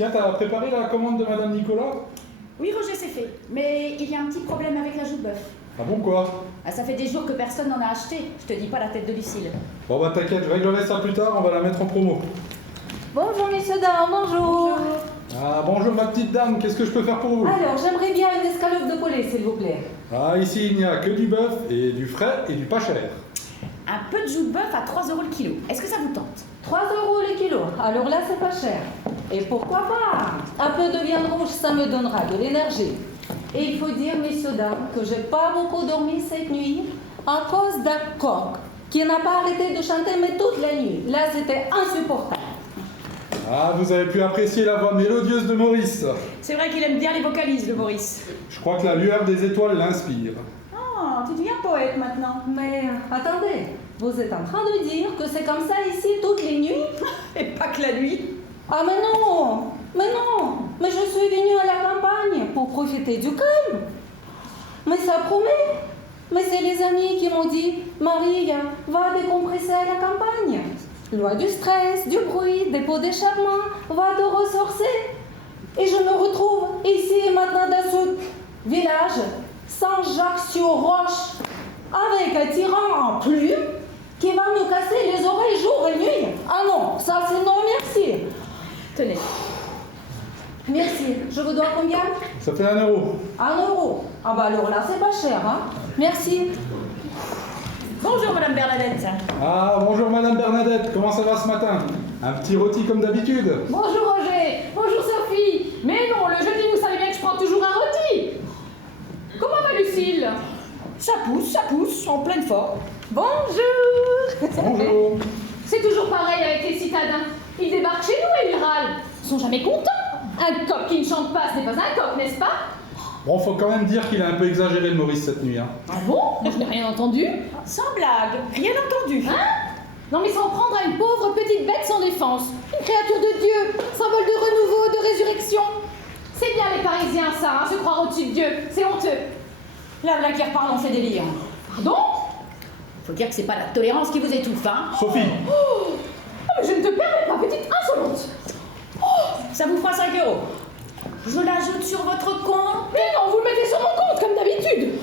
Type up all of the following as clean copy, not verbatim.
Tiens, t'as préparé la commande de Madame Nicolas? Oui, Roger, c'est fait. Mais il y a un petit problème avec la joue de bœuf. Ah bon, quoi? Ah, ça fait des jours que personne n'en a acheté. Je te dis pas la tête de Lucille. Bon bah t'inquiète, je réglerai ça plus tard, on va la mettre en promo. Bonjour messieurs, dames, bonjour. Ah bonjour ma petite dame, qu'est-ce que je peux faire pour vous? Alors, j'aimerais bien une escalope de poulet, s'il vous plaît. Ah ici il n'y a que du bœuf et du frais et du pas cher. Un peu de joue de bœuf à 3 € le kilo. Est-ce que ça vous tente? 3 € le kilo, alors là c'est pas cher. Et pourquoi pas? Un peu de viande rouge, ça me donnera de l'énergie. Et il faut dire, messieurs, dames, que j'ai pas beaucoup dormi cette nuit à cause d'un coq qui n'a pas arrêté de chanter, mais toute la nuit. Là, c'était insupportable. Ah vous avez pu apprécier la voix mélodieuse de Maurice. C'est vrai qu'il aime bien les vocalises, le Maurice. Je crois que la lueur des étoiles l'inspire. Oh, tu deviens poète maintenant. Mais attendez, vous êtes en train de dire que c'est comme ça ici toutes les nuits? Et pas que la nuit. Ah mais non, mais je suis venue à la campagne pour profiter du calme. Mais ça promet. Mais c'est les amis qui m'ont dit, Marie, va décompresser à la campagne. Loin du stress, du bruit, des pots d'échappement, va te ressourcer. Et je me retrouve ici maintenant dans ce village, Saint-Jacques-sur-Roche, avec un tyran en plume qui va me casser les oreilles jour et nuit. Ah non, ça c'est non merci. Tenez. Merci. Je vous dois combien? Ça fait 1 €. 1 €. Ah bah alors là, c'est pas cher, hein. Merci. Bonjour, Madame Bernadette. Ah bonjour Madame Bernadette, comment ça va ce matin? Un petit rôti comme d'habitude? Bonjour Roger, bonjour Sophie. Mais non, le jeudi, vous savez bien que je prends toujours un rôti. Comment va Lucille? Ça pousse, en pleine forme. Bonjour. Bonjour. C'est toujours pareil avec les citadins. Ils débarquent chez nous et ils râlent. Ils sont jamais contents. Un coq qui ne chante pas, ce n'est pas un coq, n'est-ce pas? Bon, faut quand même dire qu'il a un peu exagéré le Maurice cette nuit. Hein. Ah bon? Moi, je n'ai rien entendu. Sans blague, rien entendu. Hein? Non mais s'en prendre à une pauvre petite bête sans défense. Une créature de Dieu, symbole de renouveau, de résurrection. C'est bien les Parisiens ça, hein, se croire au-dessus de Dieu. C'est honteux. Là qui reparle dans ses délires. Pardon? Faut dire que c'est pas la tolérance qui vous étouffe, hein. Sophie. Oh, mais je ne te permets pas, petite insolente. Ça vous fera 5 €. Je l'ajoute sur votre compte. Mais non, vous le mettez sur mon compte comme d'habitude.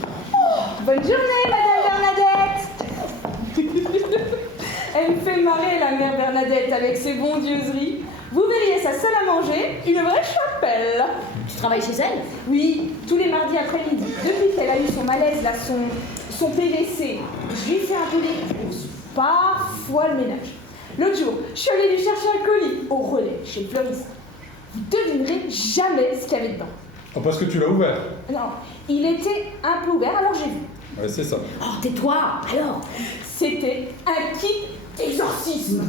Bonne journée, Madame Bernadette. Elle me fait marrer, la mère Bernadette, avec ses bondieuseries. Vous verriez sa salle à manger, une vraie chapelle. Tu travailles chez elle? Oui, tous les mardis après-midi. Depuis qu'elle a eu son malaise, là, son PVC, je lui fais un peu les courses, parfois le ménage. L'autre jour, je suis allée lui chercher un colis au relais chez Floris. Vous devinerez jamais ce qu'il y avait dedans. Oh, parce que tu l'as ouvert. Non, il était un peu ouvert, alors j'ai vu. Ouais, c'est ça. Oh, tais-toi, alors. C'était un kit exorcisme.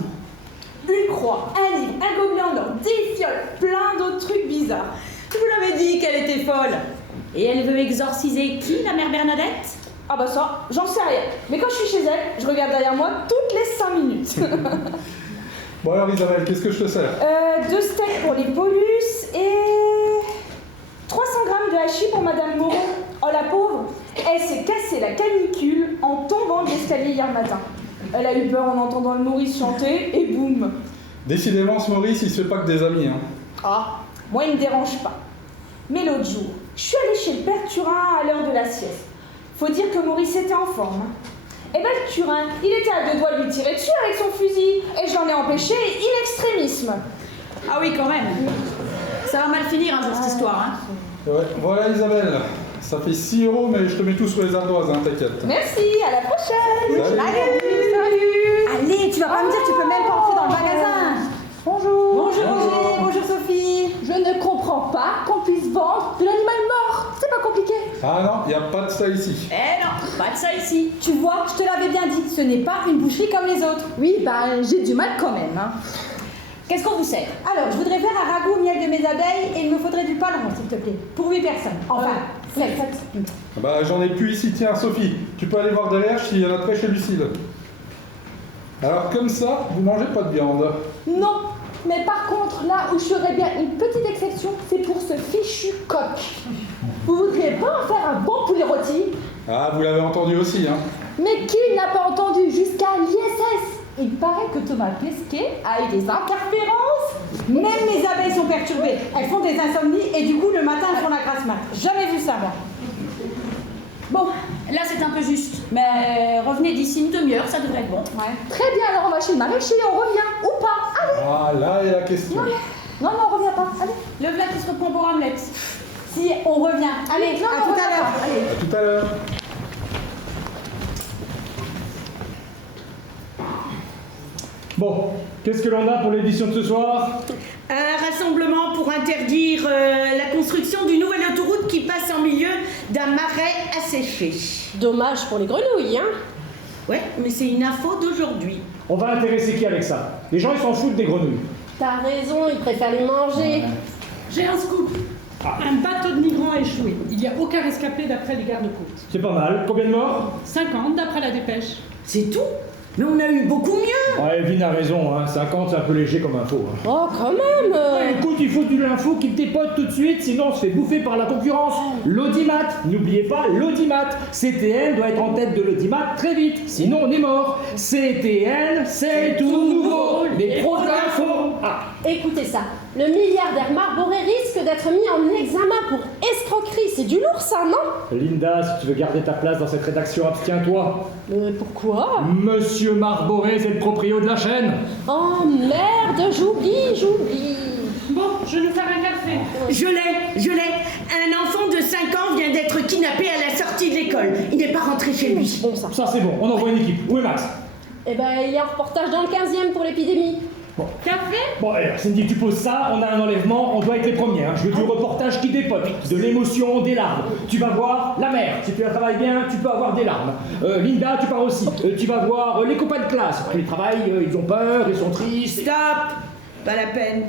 Une croix, un livre, un gobelet en or, des fioles, plein d'autres trucs bizarres. Je vous l'avais dit qu'elle était folle. Et elle veut exorciser qui, la mère Bernadette? Ah bah ça, j'en sais rien. Mais quand je suis chez elle, je regarde derrière moi toutes les 5 minutes. Bon alors Isabelle, qu'est-ce que je te sers? 2 steaks pour les Paulus et 300 grammes de hachis pour Madame Moreau. Oh la pauvre, elle s'est cassée la canicule en tombant de l'escalier hier matin. Elle a eu peur en entendant le Maurice chanter et boum. Décidément ce Maurice, il se fait pas que des amis. Hein. Ah, moi il me dérange pas. Mais l'autre jour, je suis allée chez le père Turin à l'heure de la sieste. Faut dire que Maurice était en forme. Et ben le Turin, il était à 2 doigts de lui tirer dessus avec son fusil. Et je l'en ai empêché in extremisme. Ah oui, quand même. Ça va mal finir un jour, cette histoire, hein. Ouais, voilà Isabelle, ça fait 6 € mais je te mets tout sur les ardoises, hein, t'inquiète. Merci, à la prochaine. Salut. Salut. Allez, tu vas pas me dire que tu peux même pas entrer dans le magasin. Bonjour. Bonjour Roger, bonjour Sophie. Je ne comprends pas qu'on puisse vendre de l'animal mort. C'est pas compliqué. Ah non, il n'y a pas de ça ici. Eh non, pas de ça ici. Tu vois, je te l'avais bien dit, ce n'est pas une boucherie comme les autres. Oui, bah j'ai du mal quand même. Hein. Qu'est-ce qu'on vous sert? Alors, je voudrais faire un ragoût au miel de mes abeilles et il me faudrait du pain s'il te plaît. Pour 8 personnes. Enfin, 7. Bah j'en ai plus ici, tiens Sophie, tu peux aller voir derrière s'il y en a près chez Lucille. Alors comme ça, vous mangez pas de viande. Non, mais par contre, là où je ferais bien une petite exception, c'est pour ce fichu coq. Vous voudriez pas en faire un bon poulet rôti? Ah, vous l'avez entendu aussi, hein. Mais qui n'a pas entendu jusqu'à l'ISS? Il paraît que Thomas Pesquet a eu des interférences. Même mes abeilles sont perturbées. Elles font des insomnies et du coup, le matin, elles font la grasse mat. Jamais vu ça, moi. Bon, là c'est un peu juste. Mais revenez d'ici une demi-heure, ça devrait être bon. Ouais. Très bien, alors on va chez le maraîcher, on revient. Ou pas. Allez. Ah, là est la question. Non, on revient pas. Allez. Le v'là qui se reprend pour Hamlet. Si, on revient. Allez, non, à on tout revient à l'heure. pas. Allez. À tout à l'heure. Bon, qu'est-ce que l'on a pour l'édition de ce soir? Un rassemblement pour interdire la construction d'une nouvelle autoroute qui passe en milieu d'un marais asséché. Dommage pour les grenouilles, hein? Ouais, mais c'est une info d'aujourd'hui. On va intéresser qui avec ça? Les gens, ils s'en foutent des grenouilles. T'as raison, ils préfèrent les manger. J'ai un scoop. Un bateau de migrants a échoué. Il n'y a aucun rescapé d'après les gardes-côtes. C'est pas mal. Combien de morts? 50 d'après la dépêche. C'est tout? Mais on a eu beaucoup mieux. Ouais, Vin a raison, hein. 50, c'est un peu léger comme info. Hein. Oh, quand même! Ouais, écoute, il faut de l'info qui te dépote tout de suite, sinon on se fait bouffer par la concurrence. L'audimat, n'oubliez pas l'audimat. CTN doit être en tête de l'audimat très vite, sinon on est mort. CTN, c'est tout nouveau. Les pros d'info. Ah. Écoutez ça, le milliardaire Marboré risque d'être mis en examen pour escroquerie. C'est du lourd, ça, non? Linda, si tu veux garder ta place dans cette rédaction, abstiens-toi. Mais pourquoi? Monsieur Marboré, c'est le proprio de la chaîne. Oh merde, j'oublie. Bon, je vais nous faire un café. Je l'ai. Un enfant de 5 ans vient d'être kidnappé à la sortie de l'école. Il n'est pas rentré chez lui. Bon, ça. Ça c'est bon, on envoie une équipe. Où est Max? Eh ben, il y a un reportage dans le 15e pour l'épidémie. Café? Bon, alors, Cindy, tu poses ça, on a un enlèvement, on doit être les premiers. Hein. Je veux du reportage qui dépote, de l'émotion, des larmes. Tu vas voir la mère, si tu la travailles bien, tu peux avoir des larmes. Linda, tu pars aussi. Tu vas voir les copains de classe. Après, ils travaillent, ils ont peur, ils sont tristes. Stop! Pas la peine.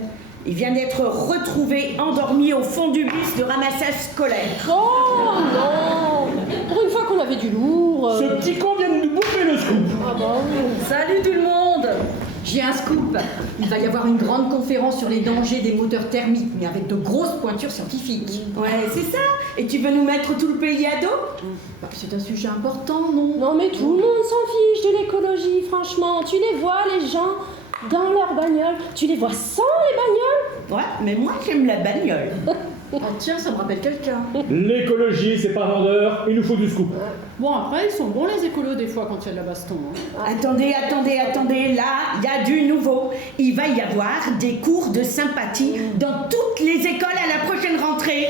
Il vient d'être retrouvé endormi au fond du bus de ramassage scolaire. Oh non! Pour une fois qu'on avait du lourd. Ce petit con vient de nous bouffer le scoop. Ah bah oui. Salut tout le monde! J'ai un scoop. Il va y avoir une grande conférence sur les dangers des moteurs thermiques, mais avec de grosses pointures scientifiques. Ouais, c'est ça. Et tu veux nous mettre tout le pays à dos? Bah, c'est un sujet important, non? Non mais tout le monde s'en fiche de l'écologie, franchement. Tu les vois, les gens, dans leur bagnole. Tu les vois sans les bagnoles. Ouais, mais moi j'aime la bagnole. Ah tiens, ça me rappelle quelqu'un. L'écologie, c'est pas vendeur, il nous faut du scoop. Bon, après, ils sont bons les écolos des fois quand il y a de la baston. Hein. Attendez, là, il y a du nouveau. Il va y avoir des cours de sympathie dans toutes les écoles à la prochaine rentrée.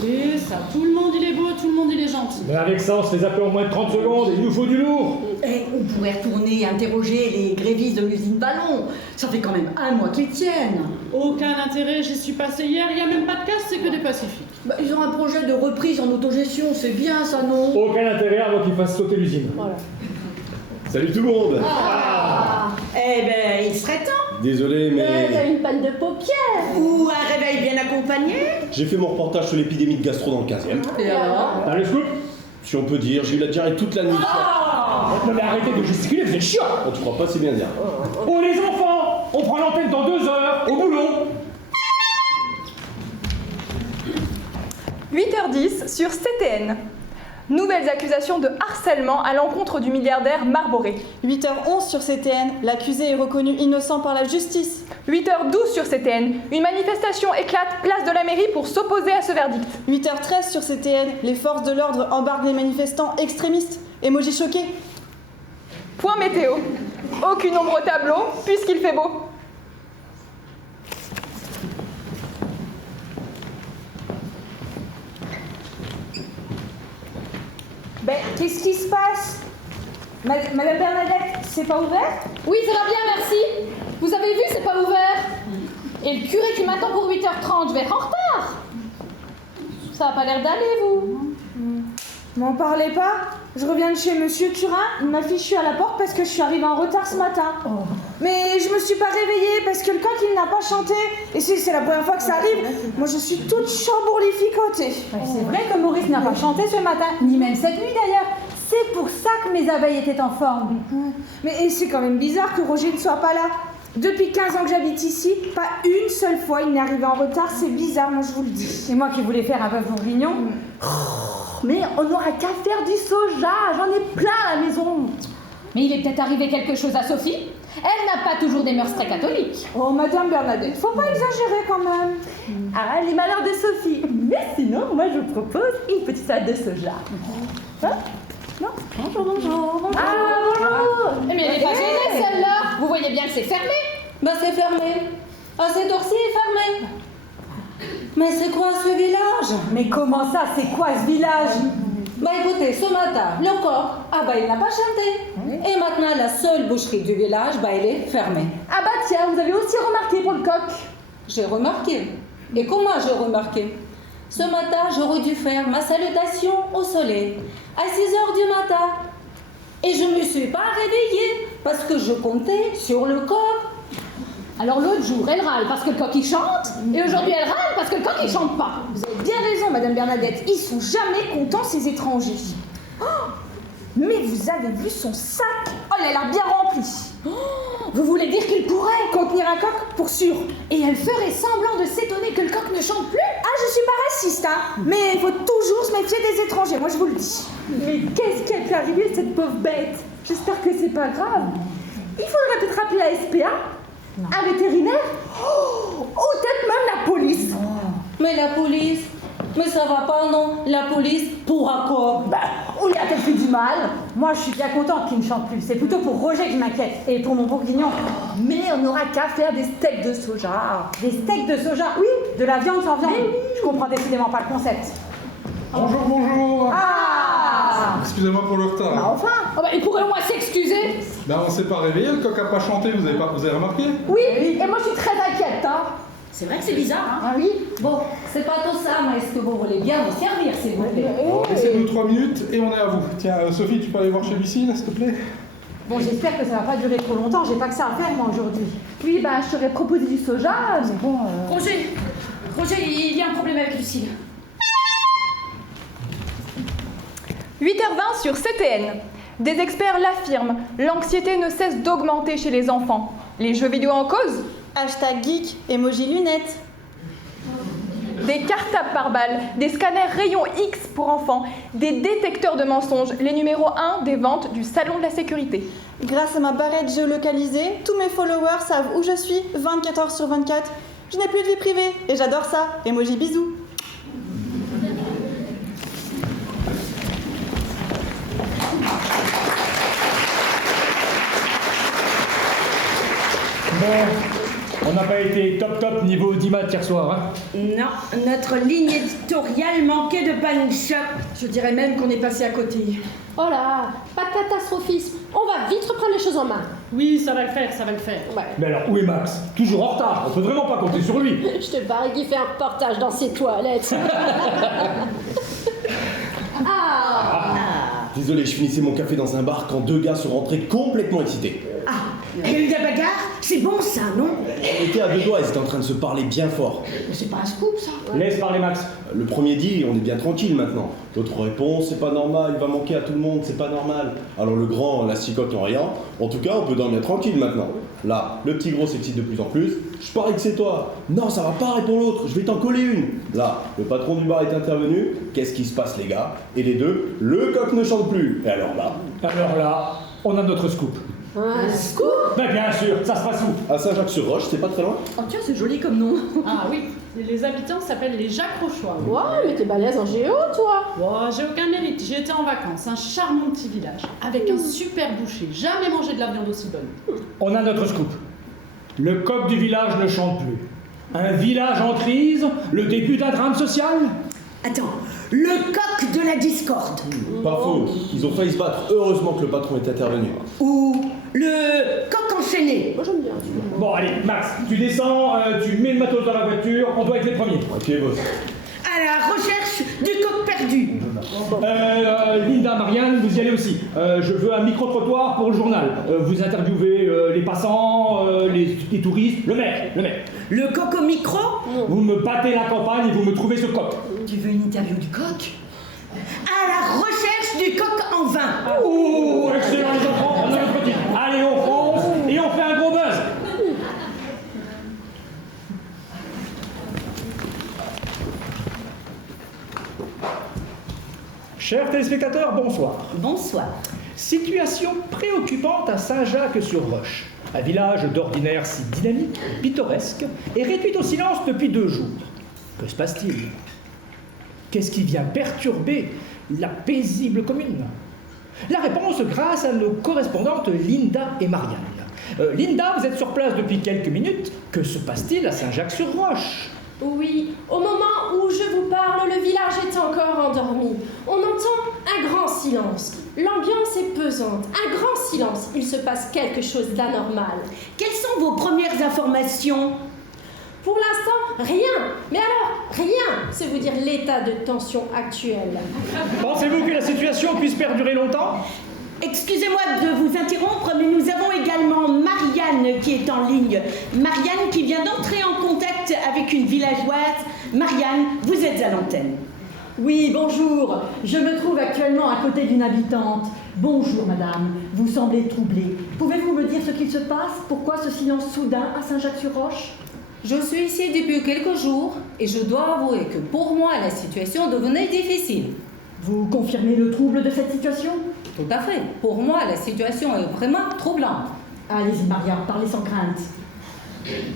C'est ça, tout le monde il est beau, tout le monde il est gentil. Mais avec ça, on se fait zapper en moins de 30 secondes, il nous faut du lourd. Et on pourrait retourner interroger les grévistes de l'usine Ballon. Ça fait quand même un mois qu'ils tiennent. Aucun intérêt, j'y suis passé hier, il n'y a même pas de casse, c'est que des pacifiques. Bah, ils ont un projet de reprise en autogestion, c'est bien ça, non? Aucun intérêt avant qu'ils fassent sauter l'usine. Voilà. Salut tout le monde. Eh ben, il serait temps. Désolé, T'as mais une panne de paupières. Ou un réveil bien accompagné. j'ai fait mon reportage sur l'épidémie de gastro dans le 15e. Et alors? T'as le scoop? Si on peut dire, j'ai eu la diarrhée toute la nuit. Non mais arrêtez de gesticuler, vous êtes chiant. Oh, tu crois pas, c'est bien dire. Oh les enfants, on prend l'antenne dans 2 heures, au boulot. 8h10 sur CTN. Nouvelles accusations de harcèlement à l'encontre du milliardaire Marboré. 8h11 sur CTN, l'accusé est reconnu innocent par la justice. 8h12 sur CTN. Une manifestation éclate place de la mairie pour s'opposer à ce verdict. 8h13 sur CTN, les forces de l'ordre embarquent les manifestants extrémistes. Émoji choqué. Point météo. Aucune ombre au tableau puisqu'il fait beau. Ben, qu'est-ce qui se passe? Madame Bernadette, c'est pas ouvert? Oui, ça va bien, merci. Vous avez vu, c'est pas ouvert. Et le curé qui m'attend pour 8h30, je vais être en retard. Ça a pas l'air d'aller, vous. M'en parlez pas. Je reviens de chez Monsieur Turin, il m'a fichu à la porte parce que je suis arrivée en retard ce matin. Mais je me suis pas réveillée parce que le coq il n'a pas chanté. Et si c'est la première fois que ça arrive, moi je suis toute chambourlificotée. C'est vrai que Maurice n'a pas chanté ce matin, ni même cette nuit d'ailleurs. C'est pour ça que mes abeilles étaient en forme. Mais c'est quand même bizarre que Roger ne soit pas là. Depuis 15 ans que j'habite ici, pas une seule fois il n'est arrivé en retard, c'est bizarre, moi je vous le dis. C'est moi qui voulais faire un bœuf bourguignon. Mais on n'aura qu'à faire du soja, j'en ai plein à la maison. Mais il est peut-être arrivé quelque chose à Sophie. Elle n'a pas toujours des mœurs très catholiques. Oh, Madame Bernadette, faut pas exagérer quand même. Ah, les malheurs de Sophie. Mais sinon, moi, je vous propose une petite salade de soja. Hein? Non? Bonjour. Ah, bonjour. Mais elle est pas gênée, celle-là. Vous voyez bien que c'est fermé. Bah c'est fermé. À cette heure-ci, c'est fermé. Mais c'est quoi ce village? Mais comment ça, c'est quoi ce village? Bah écoutez, ce matin, le coq, ah bah il n'a pas chanté. Et maintenant, la seule boucherie du village, bah elle est fermée. Ah bah tiens, vous avez aussi remarqué pour le coq. J'ai remarqué. Et comment j'ai remarqué? Ce matin, j'aurais dû faire ma salutation au soleil à 6 heures du matin. Et je ne me suis pas réveillée parce que je comptais sur le coq. Alors l'autre jour, elle râle parce que le coq il chante, et aujourd'hui elle râle parce que le coq il chante pas. Vous avez bien raison, Madame Bernadette. Ils sont jamais contents, ces étrangers. Oh, mais vous avez vu son sac? Oh, il a l'air bien rempli. Oh, vous voulez dire qu'il pourrait contenir un coq? Pour sûr. Et elle ferait semblant de s'étonner que le coq ne chante plus? Ah, je suis pas raciste, hein. Mais il faut toujours se méfier des étrangers, moi je vous le dis. Mais qu'est-ce qui a pu arriver à cette pauvre bête? J'espère que c'est pas grave. Il faudrait peut-être appeler la SPA, un vétérinaire, ou peut-être même la police. Mais la police? Mais ça va pas, non? La police pour un coq? Bah, on lui a peut-être fait du mal. Moi, je suis bien contente qu'il ne chante plus. C'est plutôt pour Roger que je m'inquiète. Et pour mon bourguignon. Mais on n'aura qu'à faire des steaks de soja. Des steaks de soja? Oui, de la viande sans viande. Oui. Je comprends décidément pas le concept. Bonjour, bonjour. Ah! Excusez-moi pour le retard. Bah enfin. Oh bah, il pourrait au moins s'excuser. Ben on s'est pas réveillé, le coq a pas chanté, vous avez remarqué? Oui, et moi je suis très inquiète, hein. C'est vrai que c'est bizarre, hein? Ah oui? Bon, c'est pas tout ça, mais est-ce que vous voulez bien me servir, s'il vous plaît? Bon, laissez-nous 3 minutes et on est à vous. Tiens, Sophie, tu peux aller voir chez Lucille, s'il te plaît? Bon, j'espère que ça va pas durer trop longtemps, j'ai pas que ça à faire moi aujourd'hui. Oui, bah je t'aurais proposé du soja, mais bon... Roger, il y a un problème avec Lucille. 8h20 sur CTN. Des experts l'affirment, l'anxiété ne cesse d'augmenter chez les enfants. Les jeux vidéo en cause? Hashtag geek, emoji lunettes. Des cartables par balle, des scanners rayons X pour enfants, des détecteurs de mensonges, les numéros 1 des ventes du salon de la sécurité. Grâce à ma barrette géolocalisée, tous mes followers savent où je suis 24 heures sur 24. Je n'ai plus de vie privée et j'adore ça. Emoji bisous. Bon, on n'a pas été top niveau 10 maths hier soir, hein? Non, notre ligne éditoriale manquait de punch. Je dirais même qu'on est passé à côté. Oh là, pas de catastrophisme. On va vite reprendre les choses en main. Oui, ça va le faire, ça va le faire. Ouais. Mais alors, où est Max? Toujours en retard, on peut vraiment pas compter sur lui. Je te parie qu'il fait un reportage dans ses toilettes. Désolé, je finissais mon café dans un bar quand 2 gars sont rentrés complètement excités. Ah, il y a eu de la bagarre? C'est bon ça, non? On était à 2 doigts, ils étaient en train de se parler bien fort. Mais c'est pas un scoop, ça. Laisse parler Max. Le premier dit, on est bien tranquille maintenant. L'autre répond, c'est pas normal, il va manquer à tout le monde, c'est pas normal. Alors le grand l'asticote en riant, en tout cas on peut dormir tranquille maintenant. Là, le petit gros s'excite de plus en plus. Je parie que c'est toi. Non, ça va pas, répond l'autre, je vais t'en coller une. Là, le patron du bar est intervenu. Qu'est-ce qui se passe les gars? Et les deux, le coq ne chante plus. Et alors là, on a notre scoop. Un scoop? Ben bien sûr, ça se passe où? À Saint-Jacques-sur-Roche, c'est pas très loin. Oh tiens, c'est joli comme nom. Ah oui, les habitants s'appellent les Jacques Rochois. Ouais, mais t'es balèze en géo, toi. Oh, j'ai aucun mérite, j'y étais en vacances, un charmant petit village, avec un super boucher, jamais mangé de la viande aussi bonne. On a notre scoop. Le coq du village ne chante plus. Un village en crise, le début d'un drame social? Attends, le coq de la discorde. Pas faux, ils ont failli se battre. Heureusement que le patron est intervenu. Ou le coq enchaîné. Moi j'aime bien. Bon, allez, Max, tu descends, tu mets le matos dans la voiture, on doit être les premiers. Ok, boss. À la recherche du coq perdu. Linda, Marianne, vous y allez aussi. Je veux un micro-trottoir pour le journal. Vous interviewez les passants, les touristes, le maire. Le coq au micro? Vous me battez la campagne et vous me trouvez ce coq. Tu veux une interview du coq? À la recherche du coq en vin. Oh, excellent les enfants, on a notre petit. Allez, on fonce et on fait un gros buzz. Chers téléspectateurs, bonsoir. Bonsoir. Situation préoccupante à Saint-Jacques-sur-Roche. Un village d'ordinaire si dynamique, pittoresque, est réduit au silence depuis 2 jours. Que se passe-t-il? Qu'est-ce qui vient perturber la paisible commune? La réponse grâce à nos correspondantes Linda et Marianne. Linda, vous êtes sur place depuis quelques minutes. Que se passe-t-il à Saint-Jacques-sur-Roche? Oui, au moment où je vous parle, le village est encore endormi. On entend un grand silence. L'ambiance est pesante. Un grand silence. Il se passe quelque chose d'anormal. Quelles sont vos premières informations? Pour l'instant, rien. Mais alors, rien, c'est vous dire l'état de tension actuel. Pensez-vous que la situation puisse perdurer longtemps? Excusez-moi de vous interrompre, mais nous avons également Marianne qui est en ligne. Marianne qui vient d'entrer en contact avec une villageoise. Marianne, vous êtes à l'antenne. Oui, bonjour. Je me trouve actuellement à côté d'une habitante. Bonjour, madame. Vous semblez troublée. Pouvez-vous me dire ce qu'il se passe? Pourquoi ce silence soudain à Saint-Jacques-sur-Roche? Je suis ici depuis quelques jours et je dois avouer que pour moi, la situation devenait difficile. Vous confirmez le trouble de cette situation? Tout à fait. Pour moi, la situation est vraiment troublante. Allez-y, Maria, parlez sans crainte.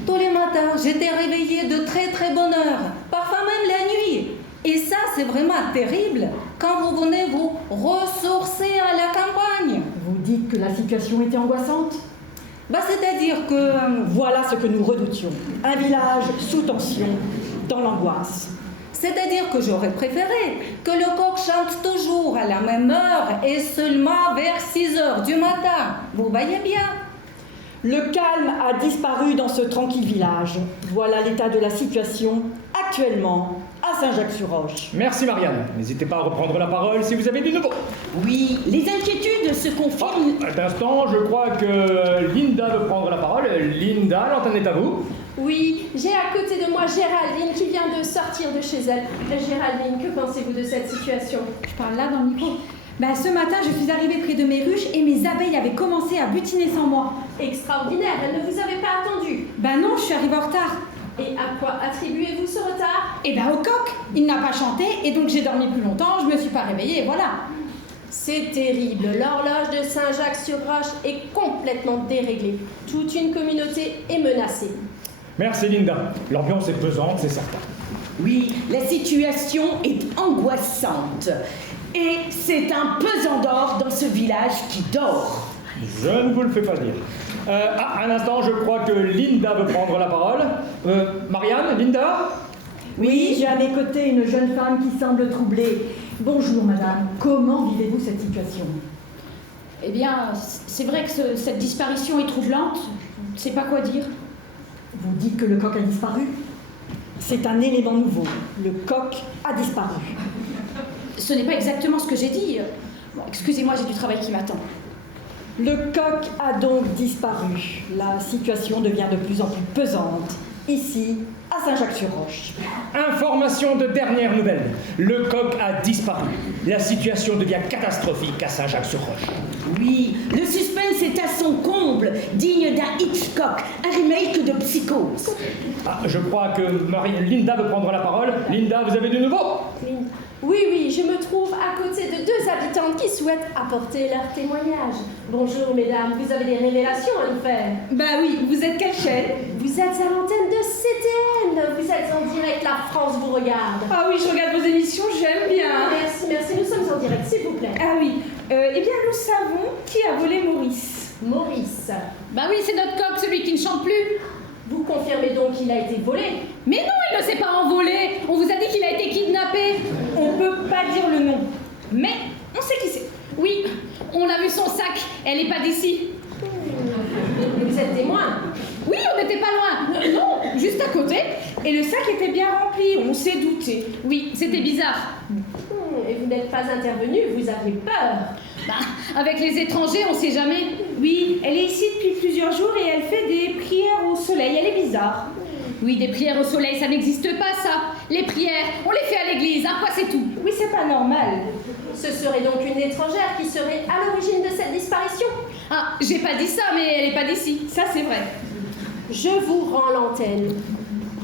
Tous les matins, j'étais réveillée de très très bonne heure, parfois même la nuit. Et ça, c'est vraiment terrible quand vous venez vous ressourcer à la campagne. Vous dites que la situation était angoissante? C'est-à-dire que... Voilà ce que nous redoutions. Un village sous tension, dans l'angoisse. C'est-à-dire que j'aurais préféré que le coq chante toujours à la même heure et seulement vers 6 heures du matin. Vous voyez bien? Le calme a disparu dans ce tranquille village. Voilà l'état de la situation actuellement à Saint-Jacques-sur-Roche. Merci Marianne. N'hésitez pas à reprendre la parole si vous avez du nouveau. Oui, les inquiétudes se confirment. À l'instant, je crois que Linda veut prendre la parole. Linda, l'antenne est à vous. Oui, j'ai à côté de moi Géraldine qui vient de sortir de chez elle. Géraldine, que pensez-vous de cette situation? Je parle là dans le micro. Ce matin, je suis arrivée près de mes ruches et mes abeilles avaient commencé à butiner sans moi. Extraordinaire, elles ne vous avaient pas attendu. Non, je suis arrivée en retard. Et à quoi attribuez-vous ce retard? Au coq. Il n'a pas chanté et donc j'ai dormi plus longtemps, je me suis pas réveillée et voilà. C'est terrible, l'horloge de Saint-Jacques-sur-Roche est complètement déréglée. Toute une communauté est menacée. Merci Linda. L'ambiance est pesante, c'est certain. Oui, la situation est angoissante. Et c'est un pesant d'or dans ce village qui dort. Je ne vous le fais pas dire. Un instant, je crois que Linda veut prendre la parole. Marianne, Linda? Oui, j'ai à mes côtés une jeune femme qui semble troublée. Bonjour madame, comment vivez-vous cette situation? C'est vrai que cette disparition est troublante. Je ne sais pas quoi dire. Vous dites que le coq a disparu? C'est un élément nouveau. Le coq a disparu. Ce n'est pas exactement ce que j'ai dit. Excusez-moi, j'ai du travail qui m'attend. Le coq a donc disparu. La situation devient de plus en plus pesante. Ici, à Saint-Jacques-sur-Roche. Information de dernière nouvelle. Le coq a disparu. La situation devient catastrophique à Saint-Jacques-sur-Roche. Oui, le suspense est à son comble, digne d'un Hitchcock, un remake de Psychose. Je crois que Linda veut prendre la parole. Linda, vous avez du nouveau? Oui, je me trouve à côté de 2 habitantes qui souhaitent apporter leur témoignage. Bonjour mesdames, vous avez des révélations à nous faire? Oui, vous êtes quelle chaîne? Vous êtes à l'antenne de CTN, vous êtes en direct, la France vous regarde. Ah oui, je regarde vos émissions, j'aime bien. Merci, nous sommes en direct, s'il vous plaît. Ah oui, nous savons qui a volé Maurice. Maurice? Oui, c'est notre coq, celui qui ne chante plus. Vous confirmez donc qu'il a été volé? Mais non, il ne s'est pas envolé. On vous a dit qu'il a été kidnappé. On peut pas dire le nom, mais on sait qui c'est. Oui, on a vu son sac. Elle n'est pas d'ici. Vous êtes témoin? Oui, on n'était pas loin. Non, juste à côté. Et le sac était bien rempli, on s'est douté. Oui, c'était bizarre. Et vous n'êtes pas intervenu, vous aviez peur? Avec les étrangers, on sait jamais. Oui, elle est ici depuis plusieurs jours et elle fait des prières au soleil. Elle est bizarre. Oui, des prières au soleil, ça n'existe pas, ça. Les prières, on les fait à l'église, quoi, c'est tout. Oui, c'est pas normal. Ce serait donc une étrangère qui serait à l'origine de cette disparition? J'ai pas dit ça, mais elle est pas d'ici. Ça, c'est vrai. Je vous rends l'antenne.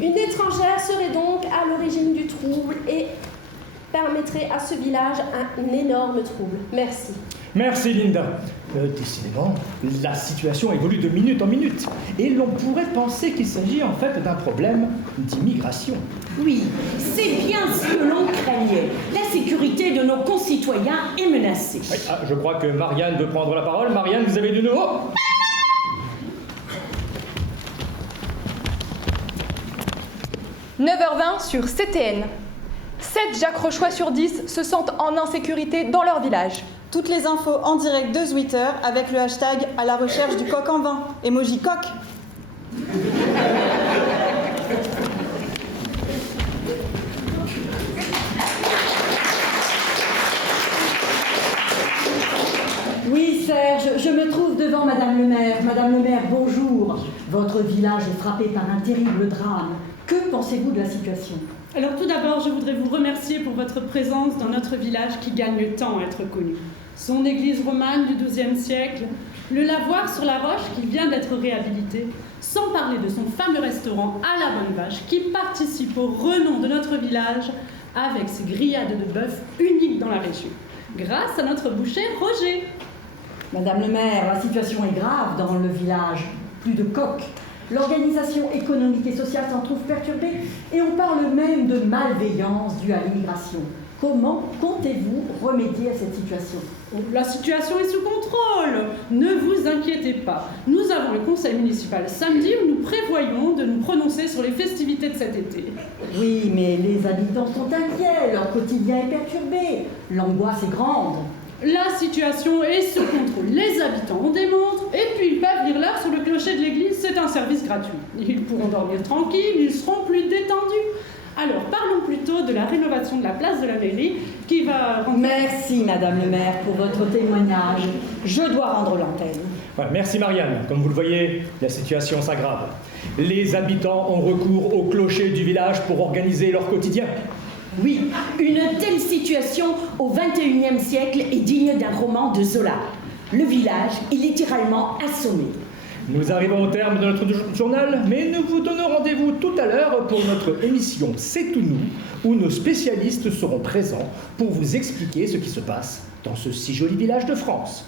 Une étrangère serait donc à l'origine du trouble et permettrait à ce village un énorme trouble. Merci. Merci Linda. Décidément, la situation évolue de minute en minute. Et l'on pourrait penser qu'il s'agit en fait d'un problème d'immigration. Oui, c'est bien ce que l'on craignait. La sécurité de nos concitoyens est menacée. Oui, je crois que Marianne veut prendre la parole. Marianne, vous avez du nouveau ? 9h20 sur CTN. 7 Jacques Rochois sur 10 se sentent en insécurité dans leur village. Toutes les infos en direct de Twitter avec le hashtag à la recherche du coq en vin. Emoji coq. Oui, Serge, je me trouve devant Madame le maire. Madame le maire, bonjour. Votre village est frappé par un terrible drame. Que pensez-vous de la situation ? Alors tout d'abord, je voudrais vous remercier pour votre présence dans notre village qui gagne tant à être connu. Son église romane du XIIe siècle, le lavoir sur la roche qui vient d'être réhabilité, sans parler de son fameux restaurant à la Bonne Vache qui participe au renom de notre village avec ses grillades de bœuf uniques dans la région, grâce à notre boucher Roger. Madame le maire, la situation est grave dans le village. Plus de coqs. L'organisation économique et sociale s'en trouve perturbée et on parle même de malveillance due à l'immigration. Comment comptez-vous remédier à cette situation ? La situation est sous contrôle. Ne vous inquiétez pas. Nous avons le conseil municipal samedi où nous prévoyons de nous prononcer sur les festivités de cet été. Oui, mais les habitants sont inquiets, leur quotidien est perturbé, l'angoisse est grande. La situation est sous contrôle. Les habitants ont des montres et puis ils peuvent lire l'heure sur le clocher de l'église. C'est un service gratuit. Ils pourront dormir tranquilles, ils seront plus détendus. Alors, parlons plutôt de la rénovation de la place de la mairie qui va... Merci, Madame le maire, pour votre témoignage. Je dois rendre l'antenne. Merci Marianne. Comme vous le voyez, la situation s'aggrave. Les habitants ont recours au clocher du village pour organiser leur quotidien. Oui, une telle situation au XXIe siècle est digne d'un roman de Zola. Le village est littéralement assommé. Nous arrivons au terme de notre journal, mais nous vous donnons rendez-vous tout à l'heure pour notre émission C'est tout nous, où nos spécialistes seront présents pour vous expliquer ce qui se passe dans ce si joli village de France.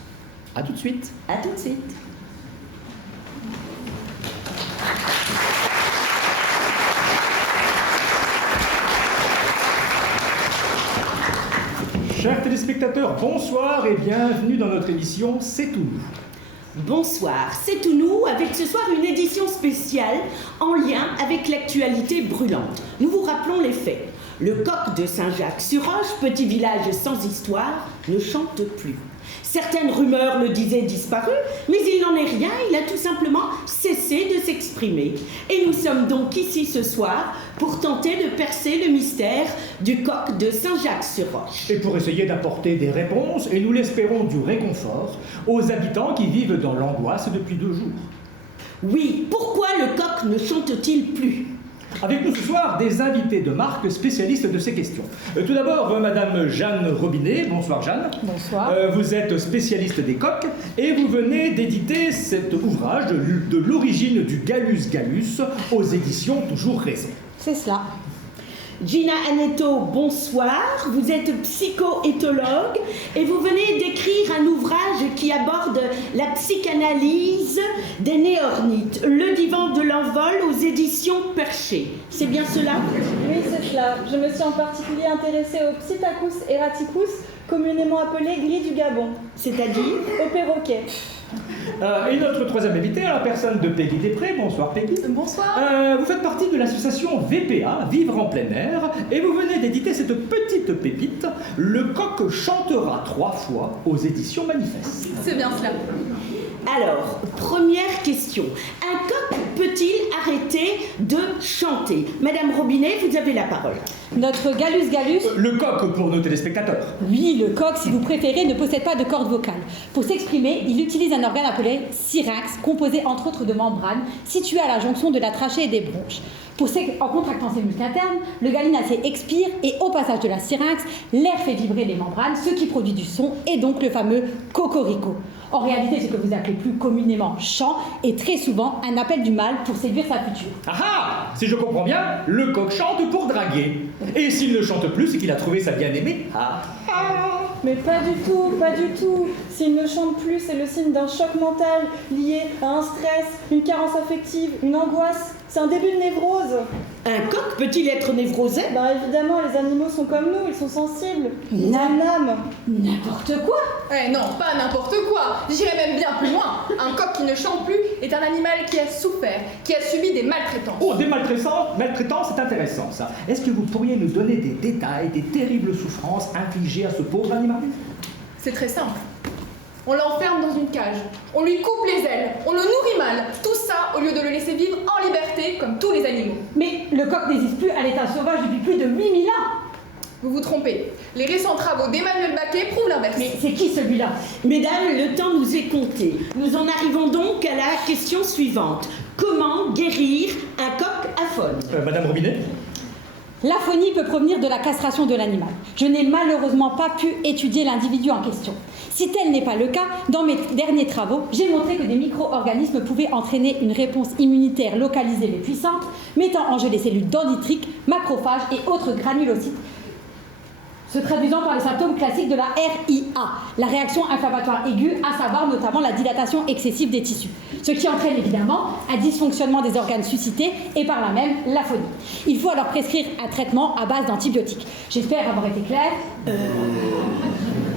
A tout de suite. À tout de suite. Chers téléspectateurs, bonsoir et bienvenue dans notre émission C'est tout nous. Bonsoir, c'est tout nous avec ce soir une édition spéciale en lien avec l'actualité brûlante. Nous vous rappelons les faits. Le coq de Saint-Jacques-sur-Roche, petit village sans histoire, ne chante plus. Certaines rumeurs le disaient disparu, mais il n'en est rien, il a tout simplement cessé de s'exprimer. Et nous sommes donc ici ce soir pour tenter de percer le mystère du coq de Saint-Jacques-sur-Roche. Et pour essayer d'apporter des réponses, et nous l'espérons du réconfort, aux habitants qui vivent dans l'angoisse depuis 2 jours. Oui, pourquoi le coq ne chante-t-il plus ? Avec nous ce soir, des invités de marque spécialistes de ces questions. Tout d'abord, Madame Jeanne Robinet. Bonsoir Jeanne. Bonsoir. Vous êtes spécialiste des coqs et vous venez d'éditer cet ouvrage de l'origine du Gallus Gallus aux éditions Toujours Raison. C'est cela. Gina Anetto, bonsoir. Vous êtes psycho-éthologue et vous venez d'écrire un ouvrage qui aborde la psychanalyse des néornites, le divan de l'envol aux éditions Perché. C'est bien cela ? Oui, c'est cela. Je me suis en particulier intéressée au Psittacus erraticus, communément appelé gris du Gabon. C'est-à-dire ? Au perroquet. Et notre troisième invité, la personne de Peggy Després. Bonsoir Peggy. Bonsoir. Vous faites partie de l'association VPA, Vivre en plein air, et vous venez d'éditer cette petite pépite, Le coq chantera 3 fois aux éditions Manifeste. C'est bien cela. Alors, première question. Un coq peut-il arrêter de chanter ? Madame Robinet, vous avez la parole. Notre Gallus Gallus... Le coq pour nos téléspectateurs. Oui, le coq, si vous préférez, ne possède pas de corde vocale. Pour s'exprimer, il utilise un organe appelé syrinx, composé entre autres de membranes, situées à la jonction de la trachée et des bronches. En contractant ses muscles internes, le gallinacé expire et au passage de la syrinx, l'air fait vibrer les membranes, ce qui produit du son et donc le fameux cocorico. En réalité, ce que vous appelez plus communément chant est très souvent un appel du mâle pour séduire sa future. Ah ah ! Si je comprends bien, le coq chante pour draguer. Et s'il ne chante plus, c'est qu'il a trouvé sa bien-aimée. Ah. Mais pas du tout, pas du tout. S'il ne chante plus, c'est le signe d'un choc mental lié à un stress, une carence affective, une angoisse. C'est un début de névrose. Un coq peut-il être névrosé? Bah évidemment, les animaux sont comme nous, ils sont sensibles. Ils ont une âme. N'importe quoi. Eh non, pas n'importe quoi. J'irais même bien plus loin. Un coq qui ne chante plus est un animal qui a souffert, qui a subi des maltraitances. Oh, des maltraitances, c'est intéressant ça. Est-ce que vous pourriez nous donner des détails des terribles souffrances infligées à ce pauvre animal? C'est très simple. On l'enferme dans une cage, on lui coupe les ailes, on le nourrit mal. Tout ça au lieu de le laisser vivre en liberté comme tous les animaux. Mais le coq n'existe plus à l'état sauvage depuis plus de 8000 ans. Vous vous trompez. Les récents travaux d'Emmanuel Baquet prouvent l'inverse. Mais c'est qui celui-là? Mesdames, le temps nous est compté. Nous en arrivons donc à la question suivante. Comment guérir un coq aphone? Madame Robinet? L'aphonie peut provenir de la castration de l'animal. Je n'ai malheureusement pas pu étudier l'individu en question. Si tel n'est pas le cas, dans mes derniers travaux, j'ai montré que des micro-organismes pouvaient entraîner une réponse immunitaire localisée mais puissante, mettant en jeu les cellules dendritriques, macrophages et autres granulocytes, se traduisant par les symptômes classiques de la RIA, la réaction inflammatoire aiguë, à savoir notamment la dilatation excessive des tissus, ce qui entraîne évidemment un dysfonctionnement des organes suscités et par là même l'aphonie. Il faut alors prescrire un traitement à base d'antibiotiques. J'espère avoir été claire.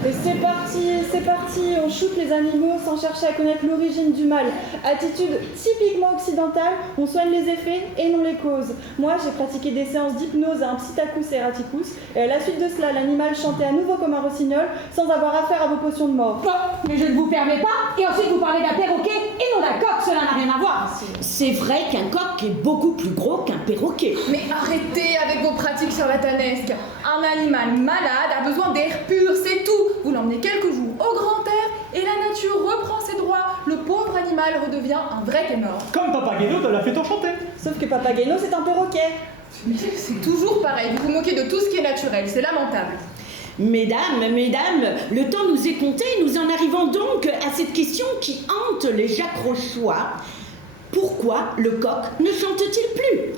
Et c'est parti, on shoot les animaux sans chercher à connaître l'origine du mal. Attitude typiquement occidentale, on soigne les effets et non les causes. Moi, j'ai pratiqué des séances d'hypnose à un psittacus erraticus, et à la suite de cela, l'animal chantait à nouveau comme un rossignol, sans avoir affaire à vos potions de mort. Bon, mais je ne vous permets pas, et ensuite vous parlez d'un perroquet et non d'un coq, cela n'a rien à voir. C'est vrai qu'un coq est beaucoup plus gros qu'un perroquet. Mais arrêtez avec vos pratiques charlatanesques. Un animal malade a besoin d'air pur, c'est tout. Vous l'emmenez quelques jours au grand air et la nature reprend ses droits. Le pauvre animal redevient un vrai ténor. Comme Papageno te l'a fait enchanter. Sauf que Papageno, c'est un perroquet. Mais c'est toujours pareil, vous vous moquez de tout ce qui est naturel, c'est lamentable. Mesdames, le temps nous est compté, nous en arrivons donc à cette question qui hante les Jacques Rochois. Pourquoi le coq ne chante-t-il plus?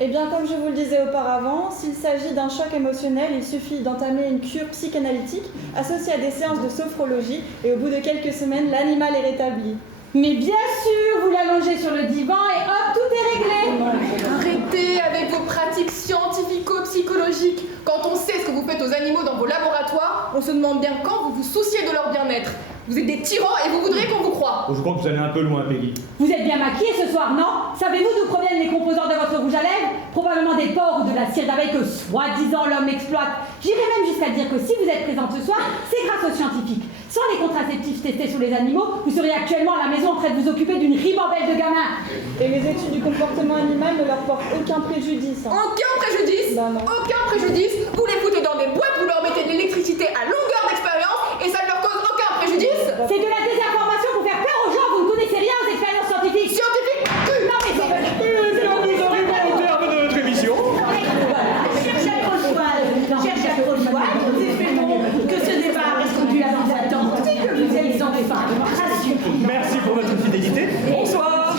Eh bien, comme je vous le disais auparavant, s'il s'agit d'un choc émotionnel, il suffit d'entamer une cure psychanalytique associée à des séances de sophrologie et au bout de quelques semaines, l'animal est rétabli. Mais bien sûr, vous l'allongez sur le divan et hop, tout est réglé. Arrêtez avec vos pratiques scientifico-psychologiques. Quand on sait ce que vous faites aux animaux dans vos laboratoires, on se demande bien quand vous vous souciez de leur bien-être. Vous êtes des tyrans et vous voudrez qu'on vous croie. Oh, je crois que vous allez un peu loin, Peggy. Vous êtes bien maquillés ce soir, non? Savez-vous d'où proviennent les composants de votre rouge à lèvres? Probablement des porcs ou de la cire d'abeille que soi-disant l'homme exploite. J'irais même jusqu'à dire que si vous êtes présente ce soir, c'est grâce aux scientifiques. Sans les contraceptifs testés sur les animaux, vous seriez actuellement à la maison en train de vous occuper d'une ribambelle de gamins. Et les études du comportement animal ne leur portent aucun préjudice. Aucun préjudice? Bah non. Aucun préjudice? Vous les foutez dans des boîtes, vous leur mettez de l'électricité à longueur d'expérience et ça ne leur cause aucun préjudice? C'est de la désinformation pour faire peur aux gens, vous ne connaissez rien aux expériences scientifiques. Scientifiques? Non mais c'est... Nous arrivons au terme de notre émission. Cher Jacques Rochois, nous espérons que ce débat a répondu à vos attentes et que vous êtes enfin rassurés. Merci pour votre fidélité. Bonsoir.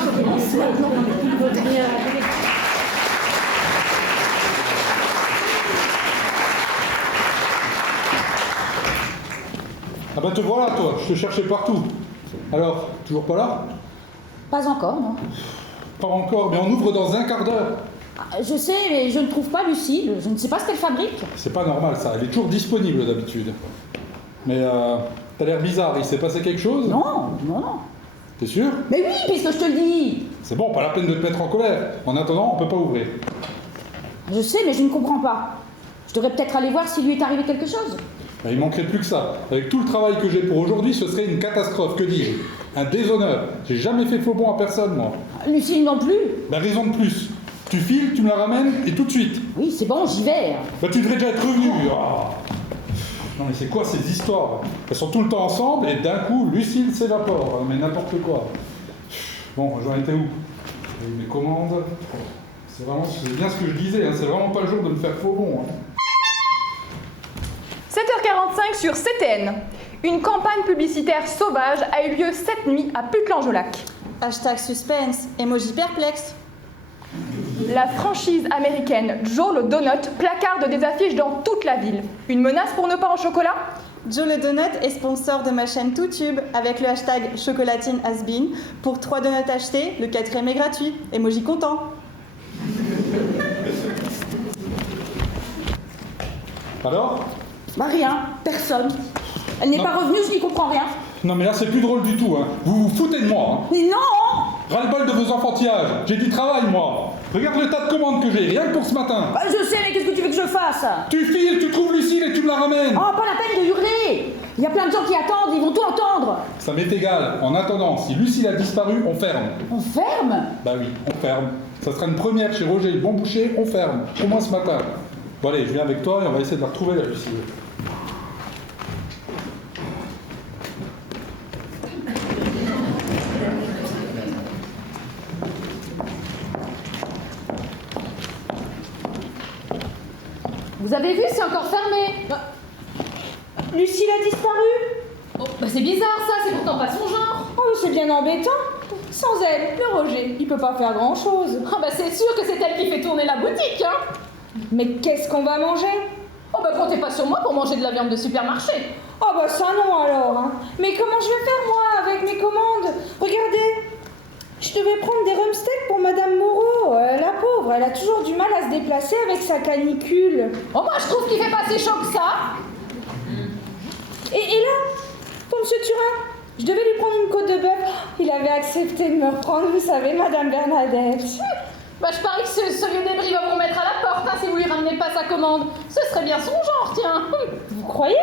Ah bah te voilà toi, je te cherchais partout. Alors, toujours pas là? Pas encore, non. Pas encore, mais on ouvre dans un quart d'heure. Je sais, mais je ne trouve pas Lucille. Je ne sais pas ce qu'elle fabrique. C'est pas normal ça, elle est toujours disponible d'habitude. Mais t'as l'air bizarre, il s'est passé quelque chose? Non. T'es sûr? Mais oui, puisque je te le dis. C'est bon, pas la peine de te mettre en colère. En attendant, on peut pas ouvrir. Je sais, mais je ne comprends pas. Je devrais peut-être aller voir s'il lui est arrivé quelque chose. Ben, il manquerait plus que ça. Avec tout le travail que j'ai pour aujourd'hui, ce serait une catastrophe, que dis-je? Un déshonneur. J'ai jamais fait faux bon à personne, moi. Lucille non plus. Ben, raison de plus. Tu files, tu me la ramènes, et tout de suite. Oui, c'est bon, j'y vais. Ben, tu devrais déjà être revenu. Oh. Non mais c'est quoi ces histoires? Elles sont tout le temps ensemble, et d'un coup, Lucille s'évapore. Mais n'importe quoi. Bon, j'en étais où? Mes commandes. C'est bien ce que je disais, hein. C'est vraiment pas le jour de me faire faux bon. Hein. 7h45 sur CTN. Une campagne publicitaire sauvage a eu lieu cette nuit à Putelange-au-Lac. Hashtag suspense, emoji perplexe. La franchise américaine Joe le Donut placarde des affiches dans toute la ville. Une menace pour nos pains au chocolat? Joe le Donut est sponsor de ma chaîne TooTube avec le hashtag chocolatine_has_been. Pour 3 donuts achetés, le 4e est gratuit. Emoji content. Alors? Bah rien, personne. Elle n'est Non. pas revenue, je n'y comprends rien. Non mais là c'est plus drôle du tout, hein. Vous vous foutez de moi, hein. Mais non! Ras-le-bol de vos enfantillages. J'ai du travail, moi. Regarde le tas de commandes que j'ai, rien que pour ce matin. Bah, je sais, mais qu'est-ce que tu veux que je fasse? Tu files, tu trouves Lucille et tu me la ramènes. Oh, pas la peine de hurler! Il y a plein de gens qui attendent, ils vont tout entendre. Ça m'est égal. En attendant, si Lucille a disparu, on ferme. On ferme? Bah oui, on ferme. Ça sera une première chez Roger le Bon Boucher, on ferme. Au moins ce matin. Bon allez, je viens avec toi et on va essayer de la retrouver, la Lucille. Vous avez vu, c'est encore fermé. Lucille a disparu? Oh, bah c'est bizarre ça, c'est pourtant pas son genre. Oh, c'est bien embêtant. Sans elle, le Roger, il peut pas faire grand-chose. Ah bah c'est sûr que c'est elle qui fait tourner la boutique, hein. Mais qu'est-ce qu'on va manger? Oh bah comptez pas sur moi pour manger de la viande de supermarché. Oh bah ça non alors, hein. Mais comment je vais faire moi avec mes commandes? Regardez, je devais prendre des rumsteaks pour Madame Moreau. La pauvre, elle a toujours du mal à se déplacer avec sa canicule. Oh moi je trouve qu'il fait pas si chaud que ça. Et là, pour Monsieur Turin, je devais lui prendre une côte de bœuf. Il avait accepté de me reprendre, vous savez, Madame Bernadette. Bah je parie que ce vieux débris va vous remettre à la porte, hein, si vous lui ramenez pas sa commande. Ce serait bien son genre, tiens. Vous croyez?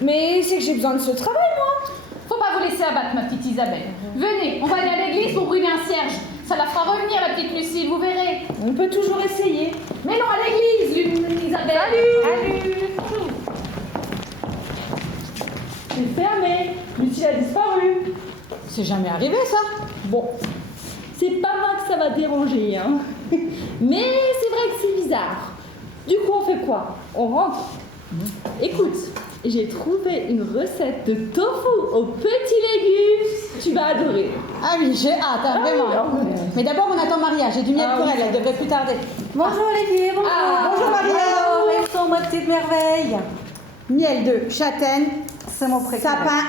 Mais c'est que j'ai besoin de ce travail, moi. Faut pas vous laisser abattre, ma petite Isabelle. Venez, on va aller à l'église pour brûler un cierge. Ça la fera revenir, la petite Lucille, vous verrez. On peut toujours essayer. Mais non, à l'église, Isabelle. Salut. C'est fermé. Lucille a disparu. C'est jamais arrivé ça. Bon, c'est pas moi que ça va déranger, hein. Mais c'est vrai que c'est bizarre. Du coup, on fait quoi? On rentre. Écoute, j'ai trouvé une recette de tofu aux petits légumes. Tu vas adorer. Ah oui, j'ai hâte, hein, vraiment. Mais d'abord, on attend Maria. J'ai du miel pour elle, elle devrait plus tarder. Bonjour les filles, bonjour. Bonjour Maria. Alors, elles sont ma petite merveille. Miel de châtaigne, C'est mon préféré. sapin,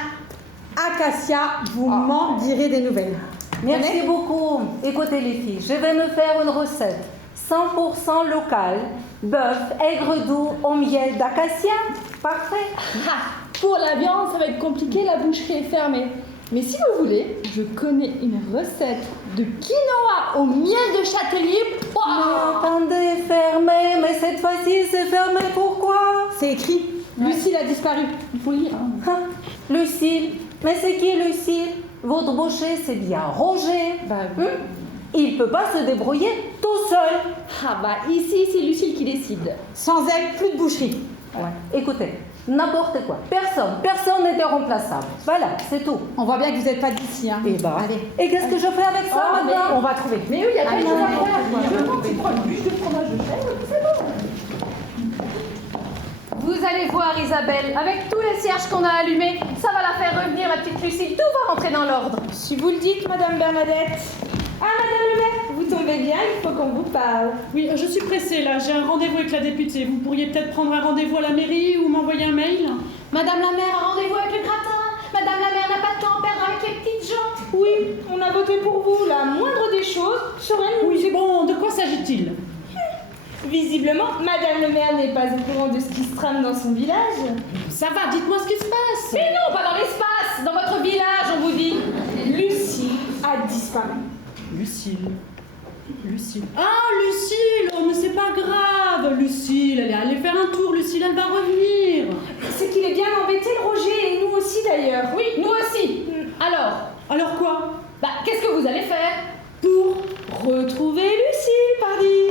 acacia. Vous m'en direz des nouvelles. Merci beaucoup. Écoutez les filles, je vais me faire une recette 100% locale. Bœuf aigre doux au miel d'acacia. Parfait. Pour la viande, ça va être compliqué, la boucherie est fermée. Mais si vous voulez, je connais une recette de quinoa au miel de châtaignier. Mais attendez, fermé. Mais cette fois-ci, c'est fermé. Pourquoi? C'est écrit. Lucille a disparu. Il faut lire. Hein? Lucille. Mais c'est qui Lucille? Votre boucher, c'est bien Roger. Il peut pas se débrouiller tout seul. Ah bah ici, c'est Lucille qui décide. Sans elle, plus de boucherie. Ouais. Écoutez, n'importe quoi. Personne n'était remplaçable. Voilà, c'est tout. On voit bien que vous n'êtes pas d'ici. Hein. Et bah. Allez. Et qu'est-ce que je fais avec ça Oh, mais maintenant? on va trouver. Mais oui, il y a quelque chose à faire. allez. Je prends une petite bûche de fromage de chèvre, c'est bon. Vous allez voir, Isabelle, avec tous les cierges qu'on a allumés, ça va la faire revenir, la petite Lucille. Tout va rentrer dans l'ordre. Si vous le dites, Madame Bernadette. Ah, Madame le maire, vous tombez bien, il faut qu'on vous parle. Oui, je suis pressée là, j'ai un rendez-vous avec la députée. Vous pourriez peut-être prendre un rendez-vous à la mairie ou m'envoyer un mail? Madame la maire a rendez-vous avec le gratin. Madame la maire n'a pas de temps à perdre avec les petites gens. Oui, on a voté pour vous. La moindre des choses serait nous. Oui, c'est bon, de quoi s'agit-il? Visiblement, Madame le maire n'est pas au courant de ce qui se trame dans son village. Ça va, dites-moi ce qui se passe. Mais non, pas dans l'espace, dans votre village, on vous dit. Lucille a disparu. Lucille. Ah, Lucille! Oh, mais c'est pas grave, Lucille, elle est allée faire un tour, Lucille, elle va revenir. C'est qu'il est bien embêté, le Roger, et nous aussi d'ailleurs. Oui, nous aussi. Alors quoi? Bah, qu'est-ce que vous allez faire? Pour retrouver Lucille, pardi.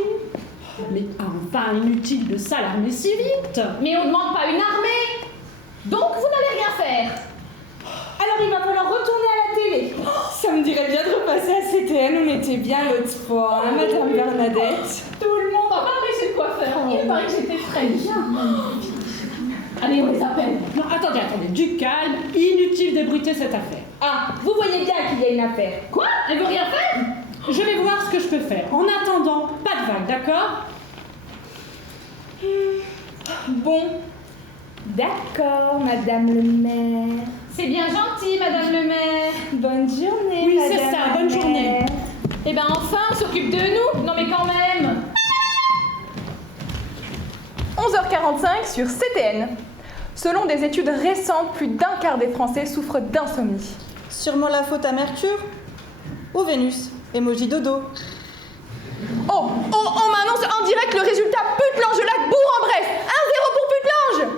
Mais enfin, inutile de s'alarmer si vite. Mais on ne demande pas une armée. Donc vous n'allez rien faire. Alors il va falloir retourner à la télé. Ça me dirait bien de repasser à CTN, on était bien l'autre fois, hein, Madame Bernadette. Tout le monde en parle, je sais quoi faire. Il paraît que j'étais très bien. Allez, on les appelle. Non, attendez, du calme, inutile d'ébruiter cette affaire. Ah, vous voyez bien qu'il y a une affaire. Quoi? Elle veut rien faire? Je vais voir ce que je peux faire. En attendant, pas de vague, d'accord? Bon, D'accord, Madame le maire. C'est bien gentil, Madame le maire. Bonne journée, Oui, Madame c'est ça, la bonne maire. journée. Eh ben enfin, on s'occupe de nous. Non mais quand même. 11h45 sur CTN. Selon des études récentes, plus d'un quart des Français souffrent d'insomnie. Sûrement la faute à Mercure ou Vénus. Emoji dodo. Oh, on m'annonce en direct le résultat Putelange-Lac Bourg-en-Bresse. 1-0 pour Putelange.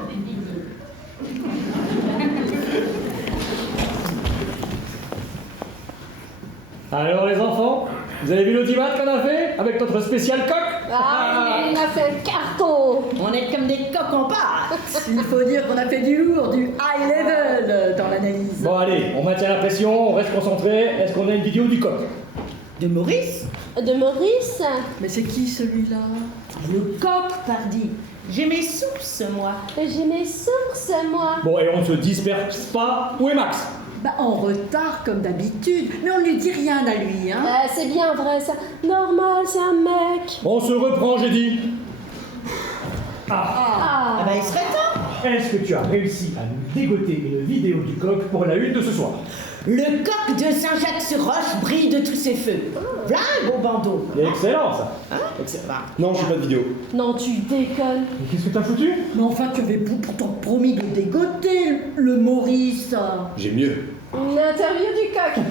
Alors les enfants, vous avez vu l'audimat qu'on a fait avec notre spécial coq? Ah, il a fait un carton. On est comme des coqs en pâte. Il faut dire qu'on a fait du lourd, du high level dans l'analyse. Bon allez, on maintient la pression, on reste concentré. Est-ce qu'on a une vidéo du coq? De Maurice? De Maurice? Mais c'est qui celui-là? Le coq, pardi. J'ai mes sources, moi. J'ai mes sources, moi. Bon, et on ne se disperse pas. Où est Max? Bah, en retard, comme d'habitude. Mais on ne lui dit rien à lui, hein. C'est bien vrai, ça. Normal, c'est un mec. On se reprend, j'ai dit. Ah bah, il serait temps. Est-ce que tu as réussi à nous dégoter une vidéo du coq pour la une de ce soir? Le coq de Saint-Jacques-sur-Roche brille de tous ses feux. Voilà un beau bandeau. Excellent, ça. Excellent. Non, j'ai pas de vidéo. Non, tu déconnes. Mais qu'est-ce que t'as foutu? Mais enfin, tu avais pourtant promis de dégoter le Maurice. J'ai mieux. Une interview du coq.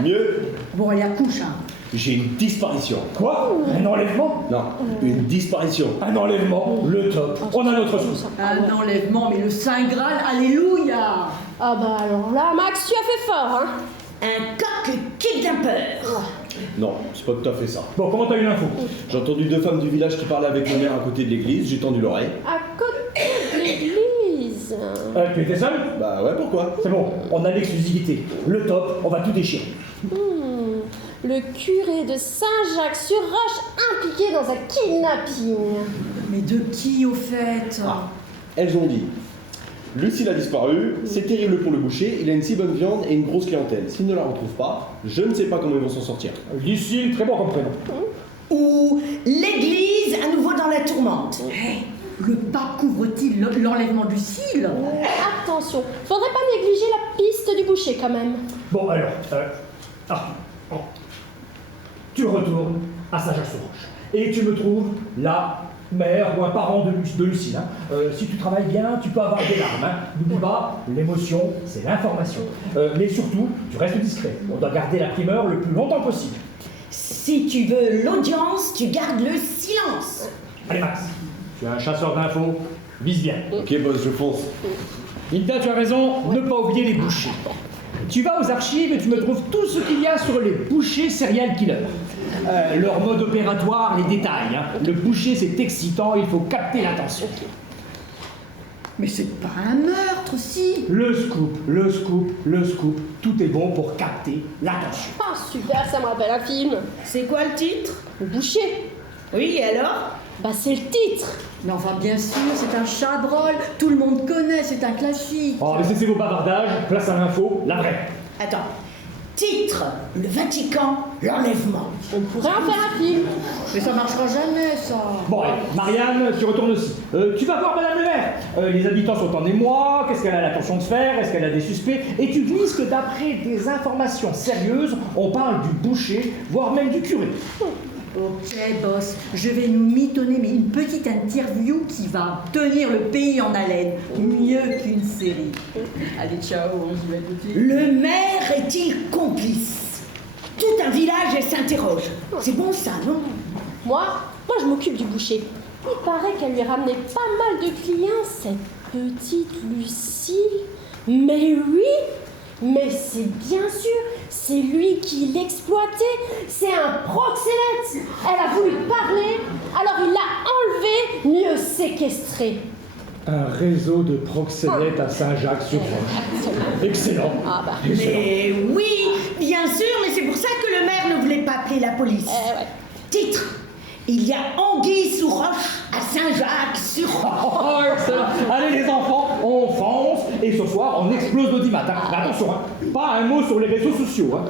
Mieux, Bon, allez, accouche, hein. j'ai une disparition. Quoi? Un enlèvement? Non, une disparition. Un enlèvement, le top. On a notre source. Un enlèvement, mais le Saint Graal, alléluia. Ah bah alors là, Max, tu as fait fort, hein. Un coq kidnappeur. Non, c'est pas tout à fait ça. Bon, comment t'as eu l'info? J'ai entendu deux femmes du village qui parlaient avec le maire à côté de l'église, j'ai tendu l'oreille. À côté de l'église. Tu étais seul? Bah ouais, pourquoi? C'est bon, on a l'exclusivité. Le top, on va tout déchirer. Le curé de Saint-Jacques-sur-Roche impliqué dans un kidnapping. Mais de qui, au fait? Elles ont dit Lucille a disparu, c'est terrible pour le boucher, il a une si bonne viande et une grosse clientèle. S'il ne la retrouve pas, je ne sais pas comment ils vont s'en sortir. Lucille, très bon comme prénom. Ou l'église à nouveau dans la tourmente. Hey, le pape couvre-t-il l'enlèvement du cil? Attention, faudrait pas négliger la piste du boucher quand même. Bon, alors, tu retournes à Saint-Jacques-sur-Roche et tu me trouves la mère ou un parent de Lucille. Hein. Si tu travailles bien, tu peux avoir des larmes. Hein. N'oublie pas, l'émotion, c'est l'information. Mais surtout, tu restes discret. On doit garder la primeur le plus longtemps possible. Si tu veux l'audience, tu gardes le silence. Allez Max, tu es un chasseur d'infos, vise bien. Ok boss, je fonce. Hilda, tu as raison, ne pas oublier les bouchers. Tu vas aux archives et tu me trouves tout ce qu'il y a sur les bouchers serial killers. Leur mode opératoire, les détails. Hein. Le boucher, c'est excitant, il faut capter l'attention. Mais c'est pas un meurtre, si. Le scoop, tout est bon pour capter l'attention. Ah super, ça me rappelle un film. C'est quoi le titre? Le boucher. Oui, et alors? Bah c'est le titre. Mais enfin, bien sûr, c'est un chabrol. Tout le monde connaît, c'est un classique. Oh, mais c'est vos bavardages, place à l'info, la vraie. Attends. Titre, le Vatican, l'enlèvement. On pourrait en faire un film. Mais ça marchera jamais, ça. Bon, allez, Marianne, tu retournes aussi. Tu vas voir Madame le maire. Les habitants sont en émoi, qu'est-ce qu'elle a l'intention de faire, est-ce qu'elle a des suspects? Et tu glisses que d'après des informations sérieuses, on parle du boucher, voire même du curé. Ok, boss, je vais nous mitonner, mais une petite interview qui va tenir le pays en haleine. Mieux qu'une série. Allez, ciao, on se met tout de suite. Le maire est-il complice? Tout un village s'interroge. C'est bon ça, non? Moi, je m'occupe du boucher. Il paraît qu'elle lui ramenait pas mal de clients, cette petite Lucille. Mais oui, mais c'est bien sûr, c'est lui qui l'exploitait. C'est un proxénète. Elle a voulu parler, alors il l'a enlevé, mieux séquestré. Un réseau de proxénètes à Saint-Jacques-sur-Roche. Excellent. Ah bah. Excellent. Mais oui, bien sûr, mais c'est pour ça que le maire ne voulait pas appeler la police. Ouais. Titre, il y a anguille sous roche à Saint-Jacques-sur-Roche. Oh, excellent. Allez les enfants, on fonce et ce soir on explose l'audimat. Hein. Mais attention, hein. Pas un mot sur les réseaux sociaux. Hein.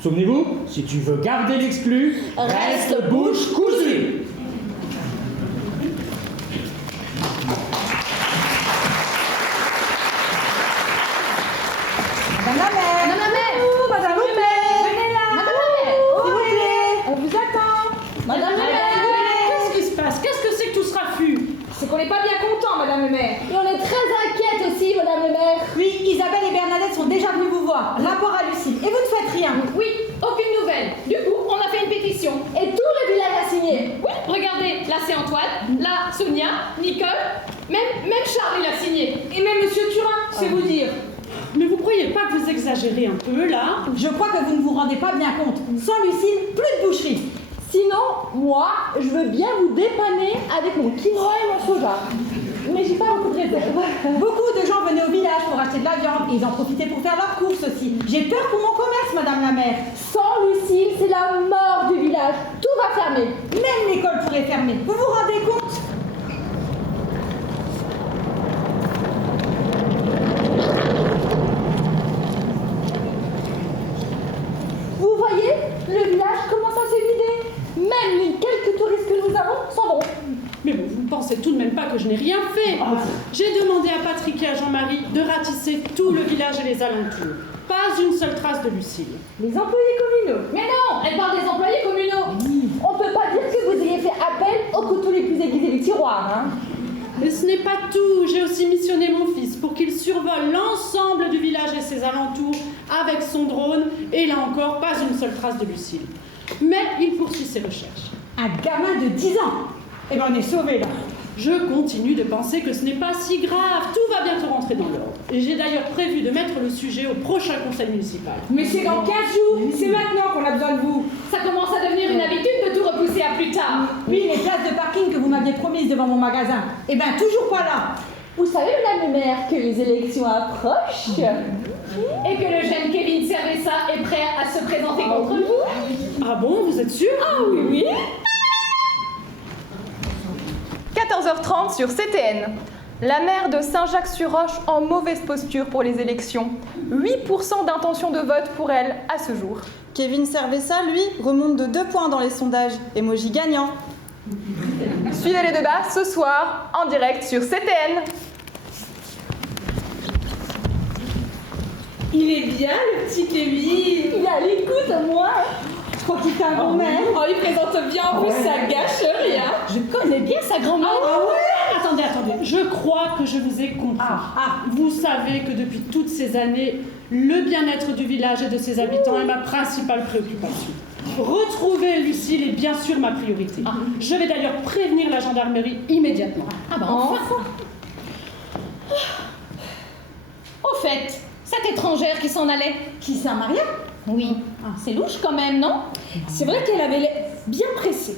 Souvenez-vous, si tu veux garder l'exclu, reste bouche cousue. Madame le maire! Qu'est-ce qui se passe? Qu'est-ce que c'est que tout ce raffut? C'est qu'on n'est pas bien content, madame le maire. Et on est très inquiète aussi, madame le maire. Oui, Isabelle et Bernadette sont déjà venues vous voir. Rapport à Lucille. Et vous ne faites rien. Oui, aucune nouvelle. Du coup, on a fait une pétition. Et tout le village a signé. Oui, regardez, là c'est Antoine, là Sonia, Nicole, même Charles il a signé. Et même Monsieur Turin, c'est vous dire. Mais vous croyez pas que vous exagérez un peu, là? Je crois que vous ne vous rendez pas bien compte. Sans Lucille, plus de boucherie. Sinon, moi, je veux bien vous dépanner avec mon quinoa et mon soja. Mais j'ai pas beaucoup de réserve. Beaucoup de gens venaient au village pour acheter de la viande et ils en profitaient pour faire leurs courses aussi. J'ai peur pour mon commerce, madame la maire. Sans Lucille, c'est la mort du village. Tout va fermer. Même l'école pourrait fermer. Vous vous rendez compte? Vous voyez, le village commence à se vider. Même les quelques touristes que nous avons s'en vont. Mais bon, vous ne pensez tout de même pas que je n'ai rien fait. J'ai demandé à Patrick et à Jean-Marie de ratisser tout le village et les alentours. Pas une seule trace de Lucille. Les employés communaux. Mais non, elle parle des employés communaux. On peut pas dire que vous ayez fait appel aux couteaux les plus aiguisés du tiroir, hein. Mais ce n'est pas tout. J'ai aussi missionné mon fils pour qu'il survole l'ensemble du village et ses alentours avec son drone. Et là encore, pas une seule trace de Lucille. Mais il poursuit ses recherches. Un gamin de 10 ans. Eh ben on est sauvés là. Je continue de penser que ce n'est pas si grave. Tout va bientôt rentrer dans l'ordre. Et j'ai d'ailleurs prévu de mettre le sujet au prochain conseil municipal. Mais c'est dans 15 jours. C'est maintenant qu'on a besoin de vous. Ça commence à devenir une habitude de tout repousser à plus tard. Oui, les places de parking que vous m'aviez promises devant mon magasin. Eh ben toujours pas là. Vous savez, madame le maire, que les élections approchent. Et que le jeune Kevin Cerveza est prêt à se présenter contre vous. Ah bon, vous êtes sûr? Ah oui, oui. 14h30 sur CTN. La maire de Saint-Jacques-sur-Roche en mauvaise posture pour les élections. 8% d'intention de vote pour elle à ce jour. Kevin Cerveza, lui, remonte de 2 points dans les sondages. Emoji gagnant. Suivez les débats ce soir en direct sur CTN. Il est bien, le petit Kevin. Il a l'écoute à moi. Je crois qu'il fait un bon maire. Oh, il présente bien, en plus ça gâche rien. Je connais bien sa grand-mère. Ah ouais? Attendez. Je crois que je vous ai compris. Vous savez que depuis toutes ces années, le bien-être du village et de ses habitants est ma principale préoccupation. Retrouver Lucille est bien sûr ma priorité. Je vais d'ailleurs prévenir la gendarmerie immédiatement. Ah bah enfin. Au fait, cette étrangère qui s'en allait. Qui c'est, Maria? Oui. C'est louche quand même, non? C'est vrai qu'elle avait l'air bien pressée.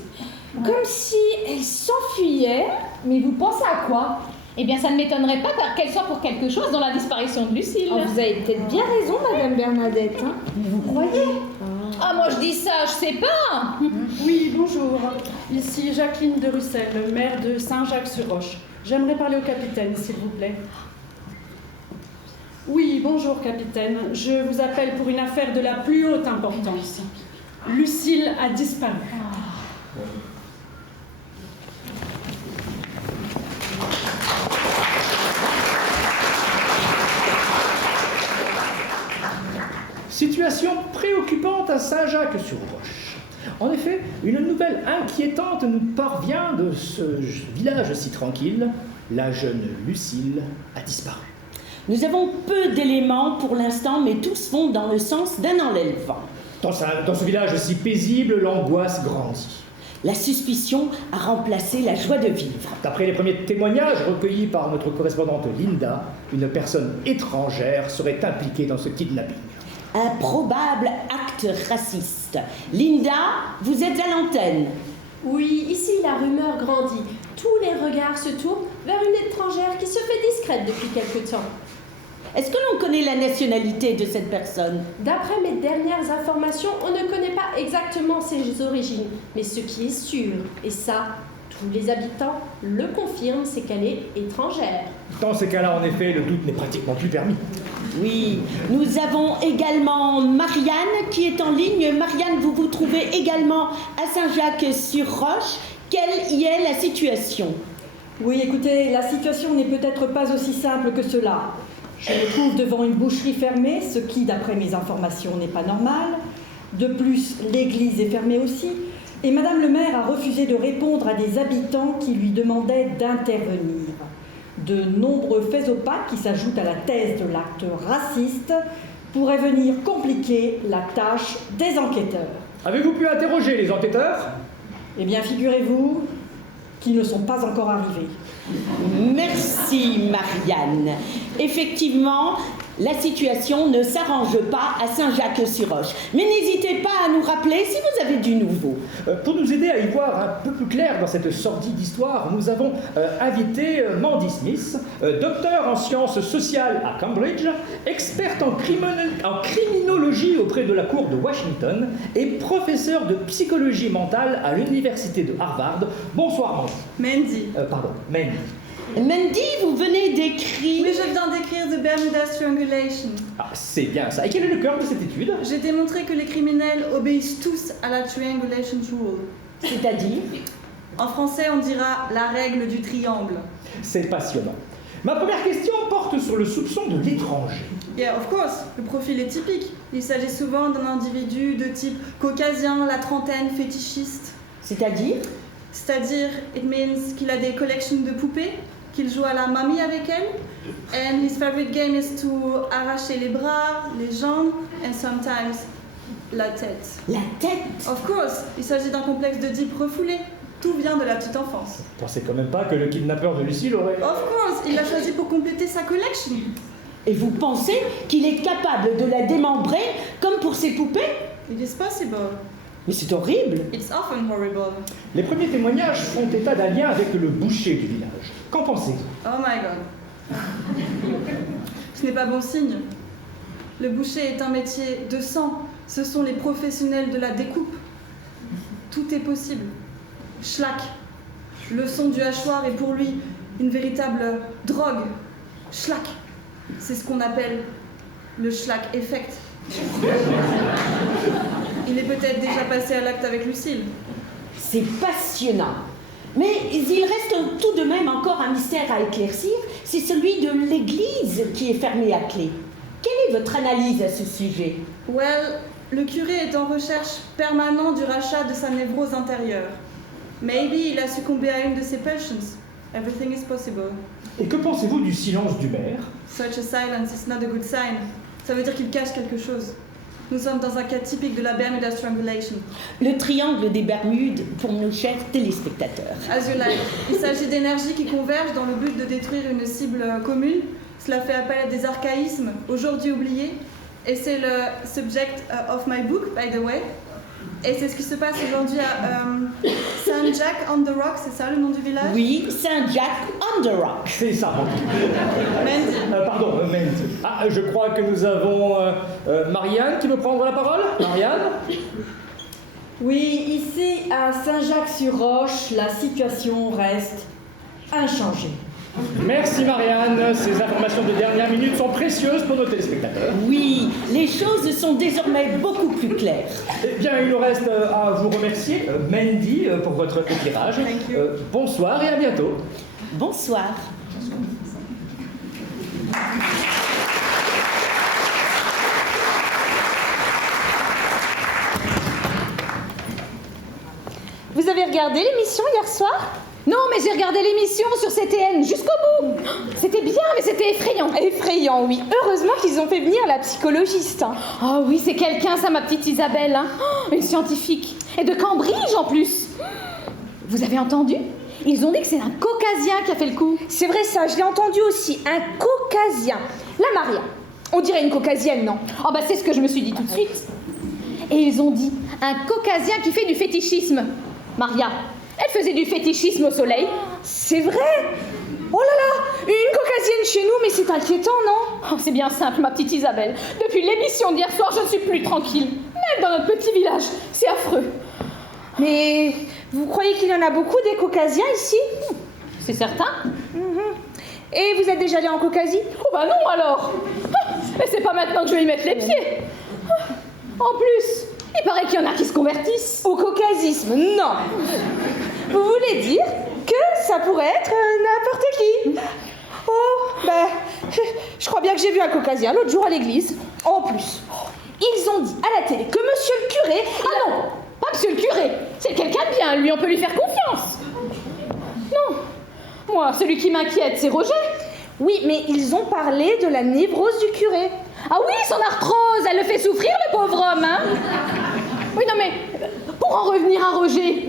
Comme si elle s'enfuyait. Mais vous pensez à quoi? Eh bien, ça ne m'étonnerait pas qu'elle soit pour quelque chose dans la disparition de Lucille. Oh, vous avez peut-être bien raison, madame Bernadette. Hein. Mais vous croyez? Ah, moi je dis ça, je sais pas. Oui, bonjour. Ici Jacqueline de Russel, maire de Saint-Jacques-sur-Roche. J'aimerais parler au capitaine, s'il vous plaît. Oui, bonjour capitaine. Je vous appelle pour une affaire de la plus haute importance. Lucille a disparu. Situation préoccupante à Saint-Jacques-sur-Roche. En effet, une nouvelle inquiétante nous parvient de ce village si tranquille. La jeune Lucille a disparu. Nous avons peu d'éléments pour l'instant, mais tous vont dans le sens d'un enlèvement. Dans ce village si paisible, l'angoisse grandit. La suspicion a remplacé la joie de vivre. D'après les premiers témoignages recueillis par notre correspondante Linda, une personne étrangère serait impliquée dans ce kidnapping. Un probable acte raciste. Linda, vous êtes à l'antenne. Oui, ici la rumeur grandit. Tous les regards se tournent vers une étrangère qui se fait discrète depuis quelque temps. Est-ce que l'on connaît la nationalité de cette personne? D'après mes dernières informations, on ne connaît pas exactement ses origines. Mais ce qui est sûr, et ça, tous les habitants le confirment, c'est qu'elle est étrangère. Dans ces cas-là, en effet, le doute n'est pratiquement plus permis. Oui, nous avons également Marianne qui est en ligne. Marianne, vous vous trouvez également à Saint-Jacques-sur-Roche. Quelle y est la situation? Oui, écoutez, la situation n'est peut-être pas aussi simple que cela. Je me trouve devant une boucherie fermée, ce qui, d'après mes informations, n'est pas normal. De plus, l'église est fermée aussi. Et Madame le maire a refusé de répondre à des habitants qui lui demandaient d'intervenir. De nombreux faits opaques qui s'ajoutent à la thèse de l'acte raciste pourraient venir compliquer la tâche des enquêteurs. Avez-vous pu interroger les enquêteurs? Eh bien, figurez-vous qu'ils ne sont pas encore arrivés. Merci Marianne. Effectivement, la situation ne s'arrange pas à Saint-Jacques-sur-Roche. Mais n'hésitez pas à nous rappeler si vous avez du nouveau. Pour nous aider à y voir un peu plus clair dans cette sordide histoire, nous avons invité Mandy Smith, docteur en sciences sociales à Cambridge, experte en criminologie auprès de la cour de Washington et professeure de psychologie mentale à l'université de Harvard. Bonsoir Mandy. Mandy. Mandy, vous venez d'écrire... Oui, je viens d'écrire The Bermuda Strangulation. Ah, c'est bien ça. Et quel est le cœur de cette étude? J'ai démontré que les criminels obéissent tous à la Triangulation Rule. C'est-à-dire? En français, on dira la règle du triangle. C'est passionnant. Ma première question porte sur le soupçon de l'étranger. Yeah, of course. Le profil est typique. Il s'agit souvent d'un individu de type caucasien, la trentaine, fétichiste. C'est-à-dire? C'est-à-dire, it means qu'il a des collections de poupées, qu'il joue à la mamie avec elle, and his favorite game is to arracher les bras, les jambes, and sometimes la tête. La tête? Of course, il s'agit d'un complexe d'Oedipe refoulé. Tout vient de la petite enfance. Vous pensez quand même pas que le kidnappeur de Lucille aurait... Of course, il l'a choisi pour compléter sa collection. Et vous pensez qu'il est capable de la démembrer comme pour ses poupées? It is possible. Mais c'est horrible. It's often horrible. Les premiers témoignages font état d'un lien avec le boucher du village. Qu'en pensez-vous? Oh my god. Ce n'est pas bon signe. Le boucher est un métier de sang. Ce sont les professionnels de la découpe. Tout est possible. Schlack. Le son du hachoir est pour lui une véritable drogue. Schlack. C'est ce qu'on appelle le Schlack effect. Il est peut-être déjà passé à l'acte avec Lucille. C'est passionnant. Mais il reste tout de même encore un mystère à éclaircir. C'est celui de l'église qui est fermée à clé. Quelle est votre analyse à ce sujet? Well, le curé est en recherche permanente du rachat de sa névrose intérieure. Maybe il a succombé à une de ses passions. Everything is possible. Et que pensez-vous du silence du maire? Such a silence is not a good sign. Ça veut dire qu'il cache quelque chose. Nous sommes dans un cas typique de la Bermuda Strangulation. Le triangle des Bermudes pour nos chers téléspectateurs. As you like. Il s'agit d'énergies qui convergent dans le but de détruire une cible commune. Cela fait appel à des archaïsmes aujourd'hui oubliés. Et c'est le subject of my book, by the way. Et c'est ce qui se passe aujourd'hui à Saint-Jack on the Rock, c'est ça le nom du village? Oui, Saint-Jack on the Rock. C'est ça. Mandy. Pardon, Mandy. Ah, je crois que nous avons Marianne qui veut prendre la parole. Marianne? Oui, ici à Saint-Jacques-sur-Roche, la situation reste inchangée. Merci Marianne, ces informations de dernière minute sont précieuses pour nos téléspectateurs. Oui, les choses sont désormais beaucoup plus claires. Eh bien, il nous reste à vous remercier, Mandy, pour votre éclairage. Bonsoir et à bientôt. Bonsoir. Vous avez regardé l'émission hier soir? Non, mais j'ai regardé l'émission sur CTN jusqu'au bout. C'était bien, mais c'était effrayant. Effrayant, oui. Heureusement qu'ils ont fait venir la psychologiste. Hein. Oh oui, c'est quelqu'un, ça, ma petite Isabelle. Hein. Une scientifique. Et de Cambridge, en plus. Vous avez entendu? Ils ont dit que c'est un caucasien qui a fait le coup. C'est vrai ça, je l'ai entendu aussi. Un caucasien. La Maria. On dirait une caucasienne, non? Oh bah c'est ce que je me suis dit tout de suite. Et ils ont dit un caucasien qui fait du fétichisme. Maria, elle faisait du fétichisme au soleil. C'est vrai? Oh là là, une caucasienne chez nous, mais c'est inquiétant, non? Oh, c'est bien simple, ma petite Isabelle. Depuis l'émission d'hier soir, je ne suis plus tranquille. Même dans notre petit village, c'est affreux. Mais vous croyez qu'il y en a beaucoup des caucasiens ici? C'est certain. Et vous êtes déjà allé en Caucasie? Oh bah non alors. Mais c'est pas maintenant que je vais y mettre les pieds. En plus, il paraît qu'il y en a qui se convertissent. Au caucasisme, non. Vous voulez dire que ça pourrait être n'importe qui? Oh, ben, je crois bien que j'ai vu un caucasien l'autre jour à l'église. En plus, ils ont dit à la télé que monsieur le curé... Ah non, pas monsieur le curé. C'est quelqu'un de bien, lui, on peut lui faire confiance. Non. Moi, celui qui m'inquiète, c'est Roger. Oui, mais ils ont parlé de la névrose du curé. Ah oui, son arthrose, elle le fait souffrir, le pauvre homme, hein. Oui, non mais, pour en revenir à Roger,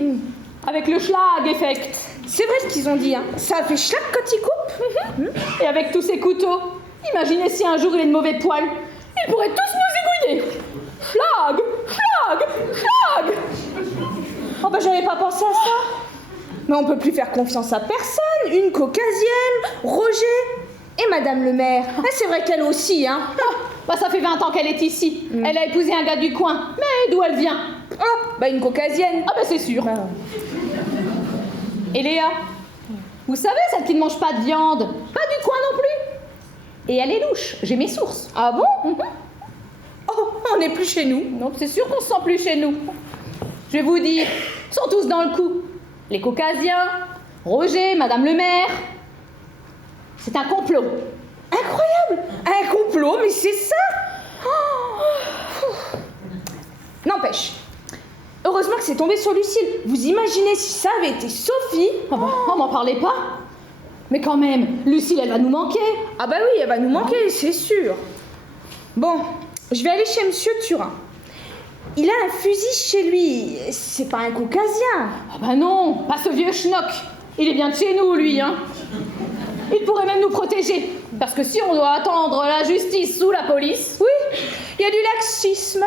avec le schlag effect. C'est vrai ce qu'ils ont dit, hein. Ça fait schlag quand il coupe. Et avec tous ces couteaux, imaginez si un jour il est de mauvais poil, ils pourraient tous nous égouiller. Schlag, schlag, schlag. Oh bah j'avais pas pensé à ça. Mais on peut plus faire confiance à personne. Une caucasienne, Roger et Madame le maire. Ah, c'est vrai qu'elle aussi, hein. Bah ça fait 20 ans qu'elle est ici. Elle a épousé un gars du coin. Mais d'où elle vient? Oh, bah une caucasienne. Ah bah c'est sûr. Et Léa, vous savez, celle qui ne mange pas de viande, pas du coin non plus. Et elle est louche, j'ai mes sources. Ah bon? Oh, on n'est plus chez nous. Donc c'est sûr qu'on se sent plus chez nous. Je vais vous dire, ils sont tous dans le coup. Les caucasiens, Roger, Madame le maire. C'est un complot. Incroyable! Un complot, mais c'est ça! Oh. N'empêche, heureusement que c'est tombé sur Lucille. Vous imaginez si ça avait été Sophie? Oh bah, on m'en parlait pas. Mais quand même, Lucille, elle va nous manquer. Ah bah oui, elle va nous manquer, c'est sûr. Bon, je vais aller chez Monsieur Turin. Il a un fusil chez lui. C'est pas un caucasien. Ah bah non, pas ce vieux schnock. Il est bien de chez nous, lui, hein. Il pourrait même nous protéger. Parce que si on doit attendre la justice ou la police... Oui, il y a du laxisme.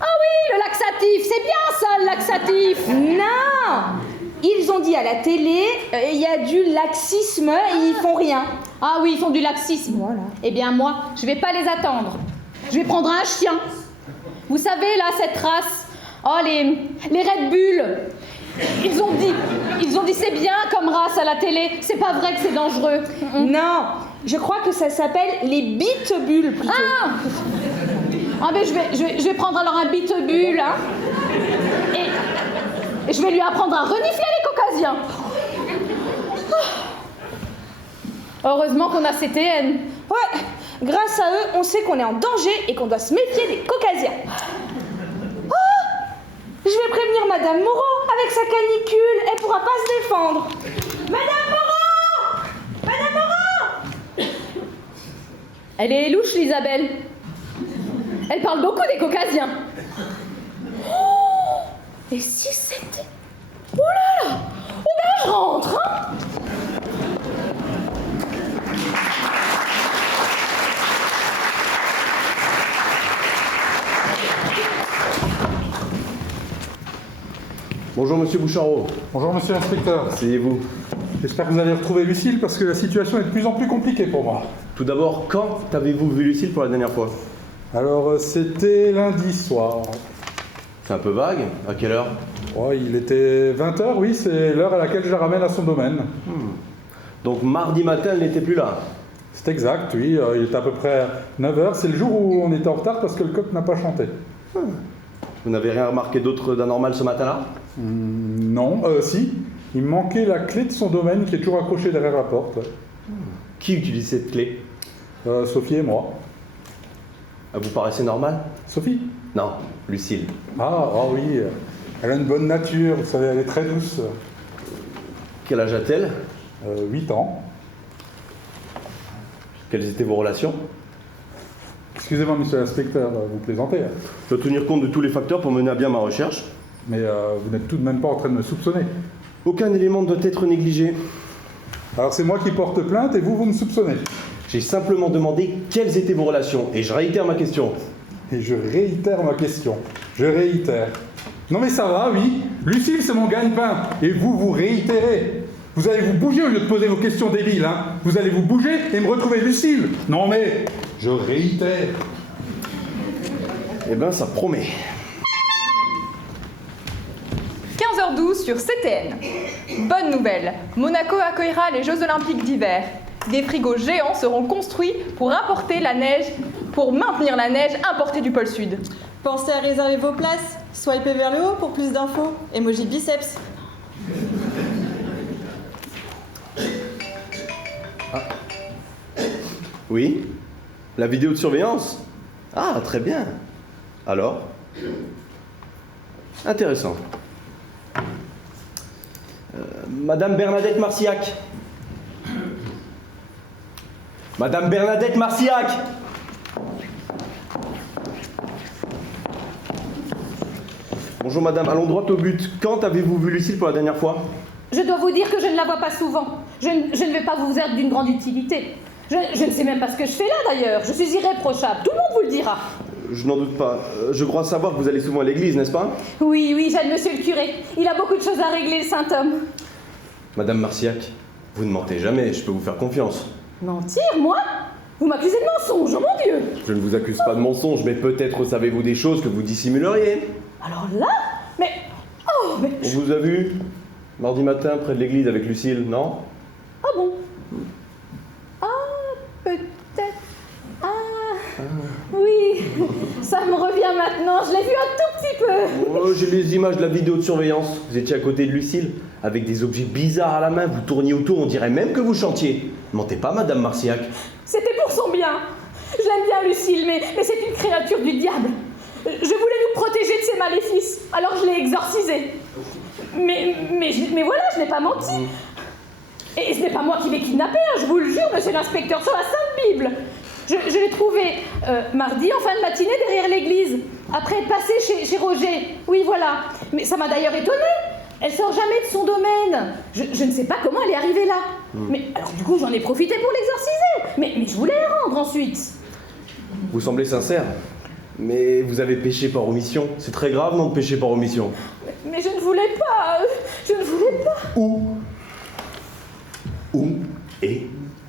Ah oui, le laxatif, c'est bien ça, le laxatif. Non, ils ont dit à la télé, il y a du laxisme et ils font rien. Ah oui, ils font du laxisme. Voilà. Eh bien moi, je vais pas les attendre. Je vais prendre un chien. Vous savez, là, cette race, oh, les Red Bull, ils ont dit c'est bien comme race à la télé, c'est pas vrai que c'est dangereux. Non, je crois que ça s'appelle les Pitbulls plutôt. Ah mais je vais prendre alors un Pitbull, hein, et je vais lui apprendre à renifler les caucasiens. Heureusement qu'on a CTN. Ouais, grâce à eux, on sait qu'on est en danger et qu'on doit se méfier des caucasiens. Oh, je vais prévenir Madame Moreau. Avec sa canicule, elle pourra pas se défendre. Madame Moreau! Madame Moreau! Elle est louche, l'Isabelle. Elle parle beaucoup des caucasiens. Oh, et si c'était... Oh là là! Oh ben je rentre, hein. Bonjour Monsieur Boucharo. Bonjour Monsieur l'inspecteur. Asseyez-vous. J'espère que vous allez retrouver Lucille parce que la situation est de plus en plus compliquée pour moi. Tout d'abord, quand avez-vous vu Lucille pour la dernière fois? Alors c'était lundi soir. C'est un peu vague. À quelle heure? Oh, il était 20h, oui, c'est l'heure à laquelle je la ramène à son domaine. Donc mardi matin, elle n'était plus là? C'est exact, oui. Il était à peu près 9h. C'est le jour où on était en retard parce que le coq n'a pas chanté. Vous n'avez rien remarqué d'autre d'anormal ce matin-là? Non, si. Il me manquait la clé de son domaine qui est toujours accrochée derrière la porte. Qui utilise cette clé? Sophie et moi. Vous paraissez normal? Sophie? Non, Lucille. Ah oui. Elle a une bonne nature, vous savez, elle est très douce. Quel âge a-t-elle? 8 ans. Quelles étaient vos relations? Excusez-moi, monsieur l'inspecteur, vous plaisantez. Je dois tenir compte de tous les facteurs pour mener à bien ma recherche. Mais vous n'êtes tout de même pas en train de me soupçonner. Aucun élément ne doit être négligé. Alors c'est moi qui porte plainte et vous me soupçonnez. J'ai simplement demandé quelles étaient vos relations et je réitère ma question. Et je réitère ma question. Je réitère. Non mais ça va, oui. Lucille, c'est mon gagne-pain. Et vous réitérez. Vous allez vous bouger au lieu de poser vos questions débiles, hein. Vous allez vous bouger et me retrouver Lucille. Non mais, je réitère. Eh ben, ça promet. 15h12 sur CTN. Bonne nouvelle, Monaco accueillera les Jeux Olympiques d'hiver. Des frigos géants seront construits pour maintenir la neige importée du pôle Sud. Pensez à réserver vos places. Swipez vers le haut pour plus d'infos. Emoji biceps. Oui? La vidéo de surveillance? Ah, très bien. Alors? Intéressant. Madame Bernadette Marcillac. Madame Bernadette Marcillac. Bonjour madame, allons droit au but. Quand avez-vous vu Lucille pour la dernière fois? Je dois vous dire que je ne la vois pas souvent. Je ne vais pas vous être d'une grande utilité. Je ne sais même pas ce que je fais là d'ailleurs. Je suis irréprochable. Tout le monde vous le dira. Je n'en doute pas. Je crois savoir que vous allez souvent à l'église, n'est-ce pas? Oui, j'aide monsieur le curé. Il a beaucoup de choses à régler, le saint homme. Madame Marcillac, vous ne mentez jamais, je peux vous faire confiance. Mentir, moi? Vous m'accusez de mensonge, oh mon Dieu! Je ne vous accuse pas de mensonge, mais peut-être savez-vous des choses que vous dissimuleriez. Alors là? Mais... Oh, mais... On vous a vu mardi matin près de l'église avec Lucille, non? Ah bon? Ah, peut-être... Ah... Oui, ça me revient maintenant, je l'ai vu un tout petit peu. Oh, j'ai les images de la vidéo de surveillance. Vous étiez à côté de Lucille, avec des objets bizarres à la main, vous tourniez autour, on dirait même que vous chantiez. Mentez pas, Madame Marcillac. C'était pour son bien. J'aime bien Lucille, mais c'est une créature du diable. Je voulais nous protéger de ses maléfices, alors je l'ai exorcisée. Mais voilà, je n'ai pas menti. Et ce n'est pas moi qui l'ai kidnappé, hein, je vous le jure, monsieur l'inspecteur, sur la Sainte Bible. Je l'ai trouvée mardi en fin de matinée derrière l'église, après être passée chez Roger. Oui, voilà. Mais ça m'a d'ailleurs étonnée. Elle sort jamais de son domaine. Je ne sais pas comment elle est arrivée là. Mais alors du coup, j'en ai profité pour l'exorciser. Mais je voulais la rendre ensuite. Vous semblez sincère. Mais vous avez péché par omission. C'est très grave, non, de pécher par omission. Mais je ne voulais pas. Je ne voulais pas. Où est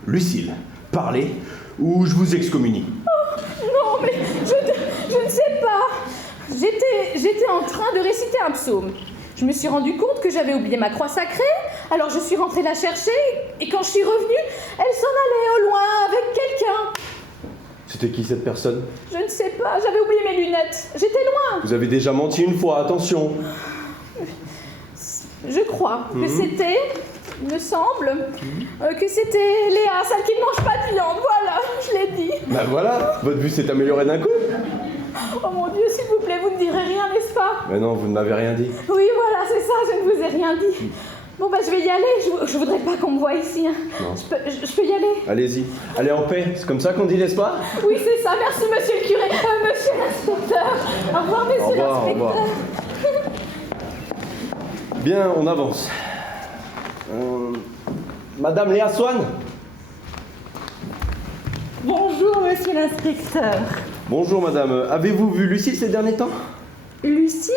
Lucille? Parlez, ou je vous excommunie. Oh, non, mais je ne sais pas. J'étais en train de réciter un psaume. Je me suis rendu compte que j'avais oublié ma croix sacrée, alors je suis rentrée la chercher, et quand je suis revenue, elle s'en allait au loin avec quelqu'un. C'était qui cette personne? Je ne sais pas, j'avais oublié mes lunettes. J'étais loin. Vous avez déjà menti une fois, attention. Je crois que c'était, il me semble, que c'était Léa, celle qui ne mange pas de viande, voilà, je l'ai dit. Ben voilà, votre vue s'est améliorée d'un coup. Oh mon Dieu, s'il vous plaît, vous ne direz rien, n'est-ce pas? Mais non, vous ne m'avez rien dit. Oui, voilà, c'est ça, je ne vous ai rien dit. Bon, je vais y aller, je voudrais pas qu'on me voie ici. Hein. Non. Je peux y aller? Allez-y, allez en paix, c'est comme ça qu'on dit, n'est-ce pas? Oui, c'est ça, merci monsieur le curé, monsieur l'inspecteur. Au revoir, monsieur l'inspecteur. Bien, on avance. Madame Léa Swann? Bonjour, monsieur l'inspecteur. Bonjour madame, avez-vous vu Lucille ces derniers temps? Lucille?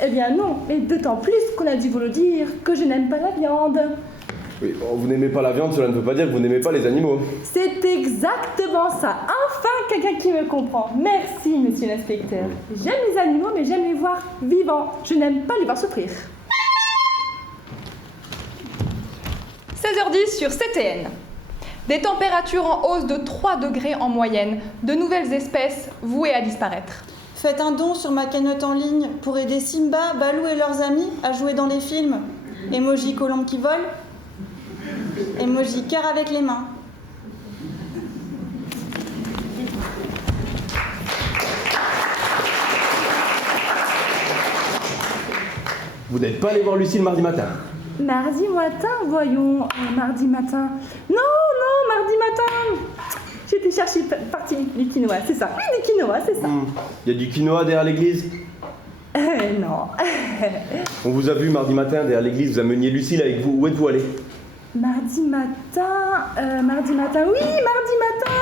Eh bien non, mais d'autant plus qu'on a dû vous le dire que je n'aime pas la viande. Oui, bon, vous n'aimez pas la viande, cela ne veut pas dire que vous n'aimez pas les animaux. C'est exactement ça. Enfin, quelqu'un qui me comprend. Merci, monsieur l'inspecteur. J'aime les animaux, mais j'aime les voir vivants. Je n'aime pas les voir souffrir. 16h10 sur CTN. Des températures en hausse de 3 degrés en moyenne, de nouvelles espèces vouées à disparaître. Faites un don sur ma cagnotte en ligne pour aider Simba, Balou et leurs amis à jouer dans les films. Emoji colombe qui vole. Emoji cœur avec les mains. Vous n'êtes pas allé voir Lucille mardi matin? Mardi matin, voyons. Mardi matin. Non, mardi matin. J'étais chercher partie du quinoa, c'est ça. Oui, du quinoa, c'est ça. Il y a du quinoa derrière l'église? Non. On vous a vu mardi matin derrière l'église, vous ameniez Lucille avec vous. Où êtes-vous allé? Mardi matin, oui, mardi matin.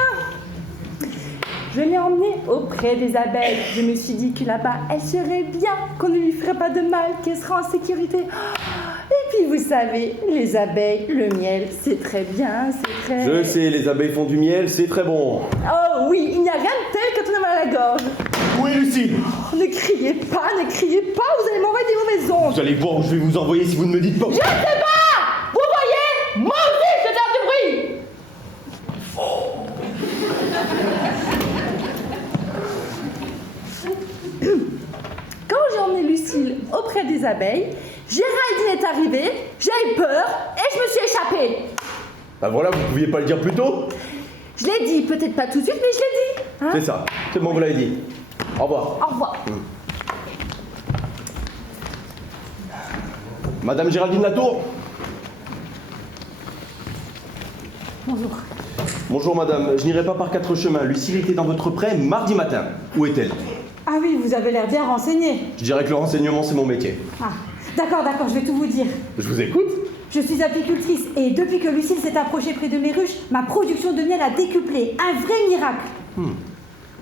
Je l'ai emmenée auprès des abeilles. Je me suis dit que là-bas, elle serait bien, qu'on ne lui ferait pas de mal, qu'elle sera en sécurité. Et puis, vous savez, les abeilles, le miel, c'est très bien, c'est très... Je sais, les abeilles font du miel, c'est très bon. Oh oui, il n'y a rien de tel quand on a mal à la gorge. Où est Lucille? Oh, ne criez pas, vous allez m'envoyer des mauvaises ondes. Vous allez voir où je vais vous envoyer si vous ne me dites pas. Je ne sais pas. Vous voyez, moi aussi, je fais du bruit. Quand j'ai emmené Lucille auprès des abeilles, Géraldine est arrivée, j'ai eu peur et je me suis échappée. Bah voilà, vous pouviez pas le dire plus tôt? Je l'ai dit, peut-être pas tout de suite, mais je l'ai dit. Hein? C'est ça, c'est bon, vous l'avez dit. Au revoir. Au revoir. Madame Géraldine Latour? Bonjour. Bonjour madame, je n'irai pas par 4 chemins. Lucille était dans votre prêt mardi matin. Où est-elle? Ah oui, vous avez l'air bien renseigné. Je dirais que le renseignement, c'est mon métier. Ah, d'accord, je vais tout vous dire. Je vous écoute. Je suis apicultrice et depuis que Lucille s'est approchée près de mes ruches, ma production de miel a décuplé. Un vrai miracle.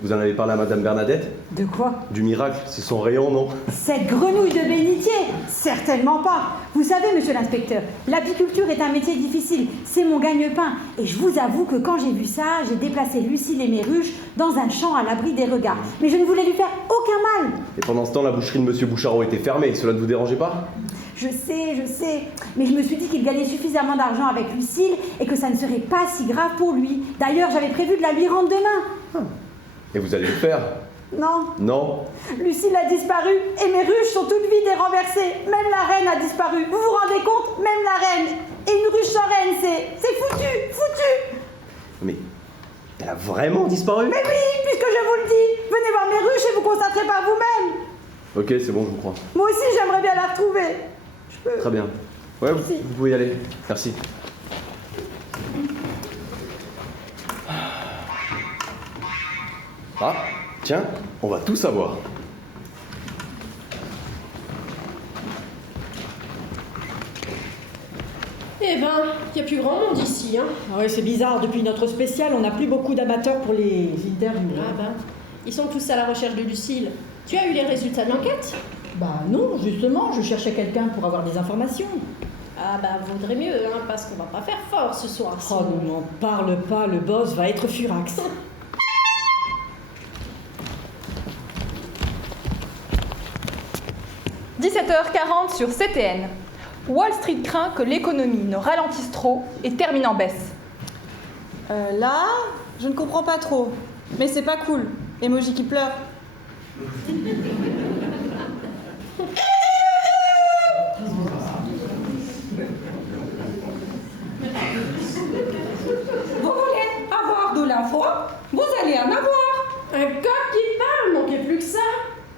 Vous en avez parlé à madame Bernadette? De quoi? Du miracle, c'est son rayon, non? Cette grenouille de bénitier? Certainement pas. Vous savez, monsieur l'inspecteur, l'apiculture est un métier difficile. C'est mon gagne-pain. Et je vous avoue que quand j'ai vu ça, j'ai déplacé Lucille et mes ruches dans un champ à l'abri des regards. Mais je ne voulais lui faire aucun mal. Et pendant ce temps, la boucherie de monsieur Bouchardot était fermée. Cela ne vous dérangeait pas? Je sais. Mais je me suis dit qu'il gagnait suffisamment d'argent avec Lucille et que ça ne serait pas si grave pour lui. D'ailleurs, j'avais prévu de la lui rendre demain. Et vous allez le faire? Non. Non. Lucille a disparu et mes ruches sont toutes vides et renversées. Même la reine a disparu. Vous vous rendez compte? Même la reine. Et une ruche sans reine, c'est foutu. Mais elle a vraiment disparu? Mais oui, puisque je vous le dis. Venez voir mes ruches et vous constaterez par vous-même. Ok, c'est bon, je vous crois. Moi aussi, j'aimerais bien la retrouver. Je peux... Très bien. Ouais, vous pouvez y aller. Merci. Ah, tiens, on va tout savoir. Eh ben, il n'y a plus grand monde ici, hein. Ah ouais, c'est bizarre, depuis notre spécial, on n'a plus beaucoup d'amateurs pour les interviews. Ah ben, ils sont tous à la recherche de Lucille. Tu as eu les résultats de l'enquête? Bah non, justement, je cherchais quelqu'un pour avoir des informations. Ah bah, vaudrait mieux, hein, parce qu'on va pas faire fort ce soir. Oh, ne m'en parle pas, le boss va être furax. 17h40 sur CTN. Wall Street craint que l'économie ne ralentisse trop et termine en baisse. Là, je ne comprends pas trop. Mais c'est pas cool. Emoji qui pleure. Vous voulez avoir de l'info? Vous allez en avoir. Un coq qui parle, manquait plus que ça.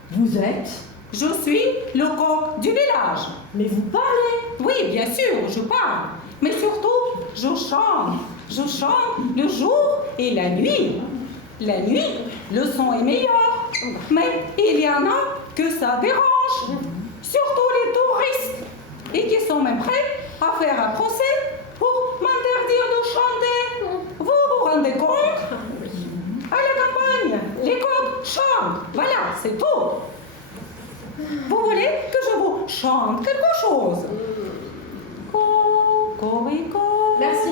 Vous êtes? Je suis le coq du village. Mais vous parlez? Oui, bien sûr, je parle. Mais surtout, je chante. Je chante le jour et la nuit. La nuit, le son est meilleur. Mais il y en a que ça dérange. Surtout les touristes. Et qui sont même prêts à faire un procès pour m'interdire de chanter. Vous vous rendez compte? À la campagne, les coqs chantent. Voilà, c'est tout. Vous voulez que je vous chante quelque chose? Cocorico. Merci.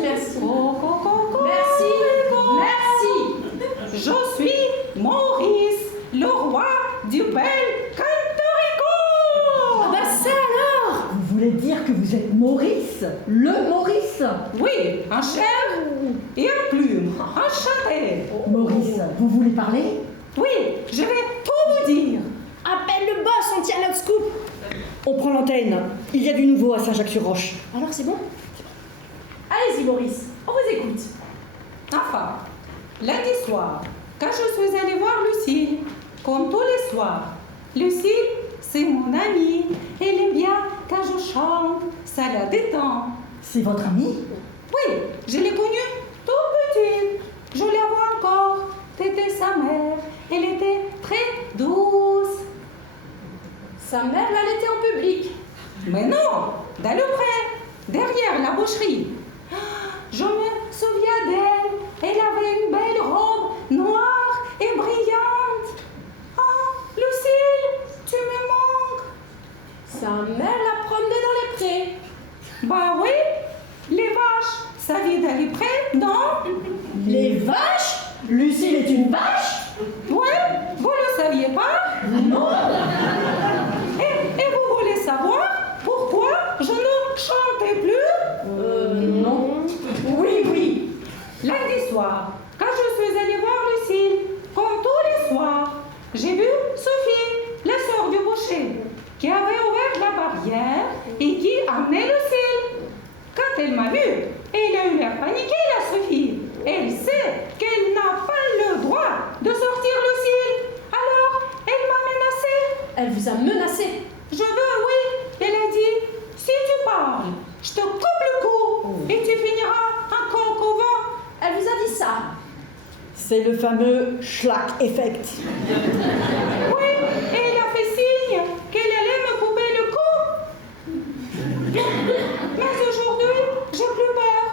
Merci. Je suis Maurice, le roi du bel Cantorico. Ah bah ça alors! Vous voulez dire que vous êtes Maurice? Le Maurice? Oui, un chair et un plume, un châtel. Maurice, vous voulez parler? Oui, je vais tout vous dire. Appelle le boss, on tient notre scoop. On prend l'antenne. Il y a du nouveau à Saint-Jacques-sur-Roche. Alors c'est bon? Allez-y Maurice, on vous écoute. Enfin, lundi soir, quand je suis allée voir Lucille, comme tous les soirs, Lucille, c'est mon amie. Elle aime bien quand je chante, ça la détend. C'est votre amie? Oui, je l'ai connue tout petite. Je la vois encore. C'était sa mère. Elle était très douce. Sa mère l'allaitait en public. Mais non, dans le pré, derrière la boucherie. Je me souviens d'elle. Elle avait une belle robe noire et brillante. Ah, Lucille, tu me manques. Sa mère la promenait dans les prés. Bah oui, les vaches, ça vit dans les prés, non? Les vaches? Lucille est une vache? Ouais, vous le saviez pas? Non. Et vous voulez savoir pourquoi je ne chantais plus? Non. Oui. Lundi soir, quand je suis allée voir Lucille, comme tous les soirs, j'ai vu Sophie, la sœur du boucher, qui avait ouvert la barrière et qui amenait Lucille. Quand elle m'a vue, elle a eu l'air paniquée, la Sophie. Elle sait qu'elle n'a pas le droit de sortir Lucille. Alors, elle m'a menacée. Elle vous a menacé? Je veux, oui. Elle a dit, si tu parles, je te coupe le cou et tu finiras un coq au vent. ça? C'est le fameux Schlag Effect. Oui, et elle a fait signe qu'elle allait me couper le cou. Mais aujourd'hui, j'ai plus peur.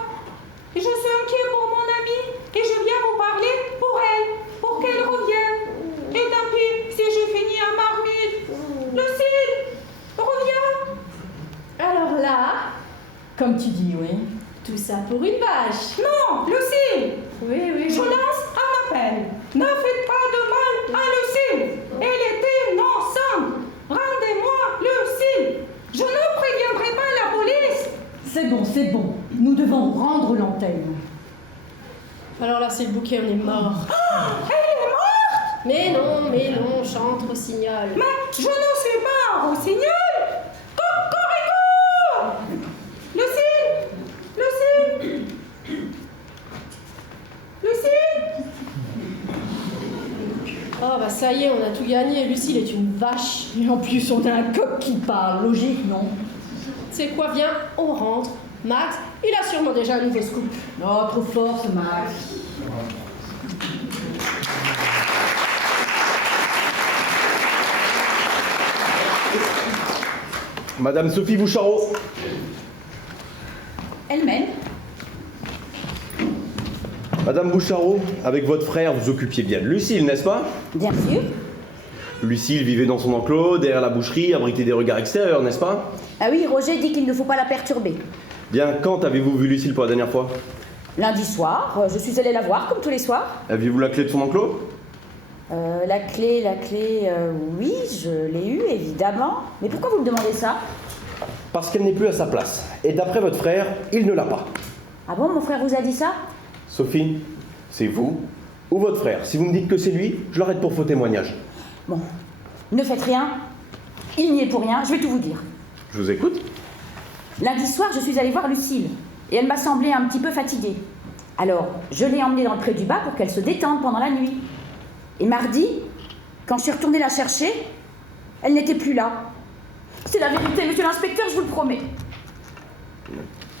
Je suis inquiet pour mon amie et je viens vous parler pour elle, pour qu'elle revienne. Et tant pis si je finis à marmite. Lucille, reviens. Alors là, Comme tu dis, oui. tout ça pour une vache. Non, Lucille. Oui. Je lance un appel. Ne faites pas de mal à Lucille. Elle était innocente. Rendez-moi Lucille. Je ne préviendrai pas la police. C'est bon. Nous devons rendre l'antenne. Alors là, c'est le bouquet, on est mort. Elle est morte. Mais non, chante rossignol. Mais je ne suis pas un rossignol. Cocorico. Lucille. Oh bah ça y est, on a tout gagné. Lucille est une vache. Et en plus, on a un coq qui parle. Logique, non? C'est quoi, viens, on rentre. Max, il a sûrement déjà un nouveau scoop. Oh, trop fort ce Max. Madame Sophie Boucharaud. Elle-même. Madame Boucharaud, avec votre frère, vous occupiez bien de Lucille, n'est-ce pas? Bien sûr. Lucille vivait dans son enclos, derrière la boucherie, abritait des regards extérieurs, n'est-ce pas? Ah oui, Roger dit qu'il ne faut pas la perturber. Bien, quand avez-vous vu Lucille pour la dernière fois? Lundi soir, je suis allée la voir comme tous les soirs. Aviez-vous la clé de son enclos? La clé, oui, je l'ai eue, évidemment. Mais pourquoi vous me demandez ça? Parce qu'elle n'est plus à sa place. Et d'après votre frère, il ne l'a pas. Ah bon, mon frère vous a dit ça? Sophie, c'est vous ou votre frère. Si vous me dites que c'est lui, je l'arrête pour faux témoignage. Bon, ne faites rien. Il n'y est pour rien, je vais tout vous dire. Je vous écoute. Lundi soir, je suis allée voir Lucille. Et elle m'a semblé un petit peu fatiguée. Alors, je l'ai emmenée dans le pré du bas pour qu'elle se détende pendant la nuit. Et mardi, quand je suis retournée la chercher, elle n'était plus là. C'est la vérité, monsieur l'inspecteur, je vous le promets.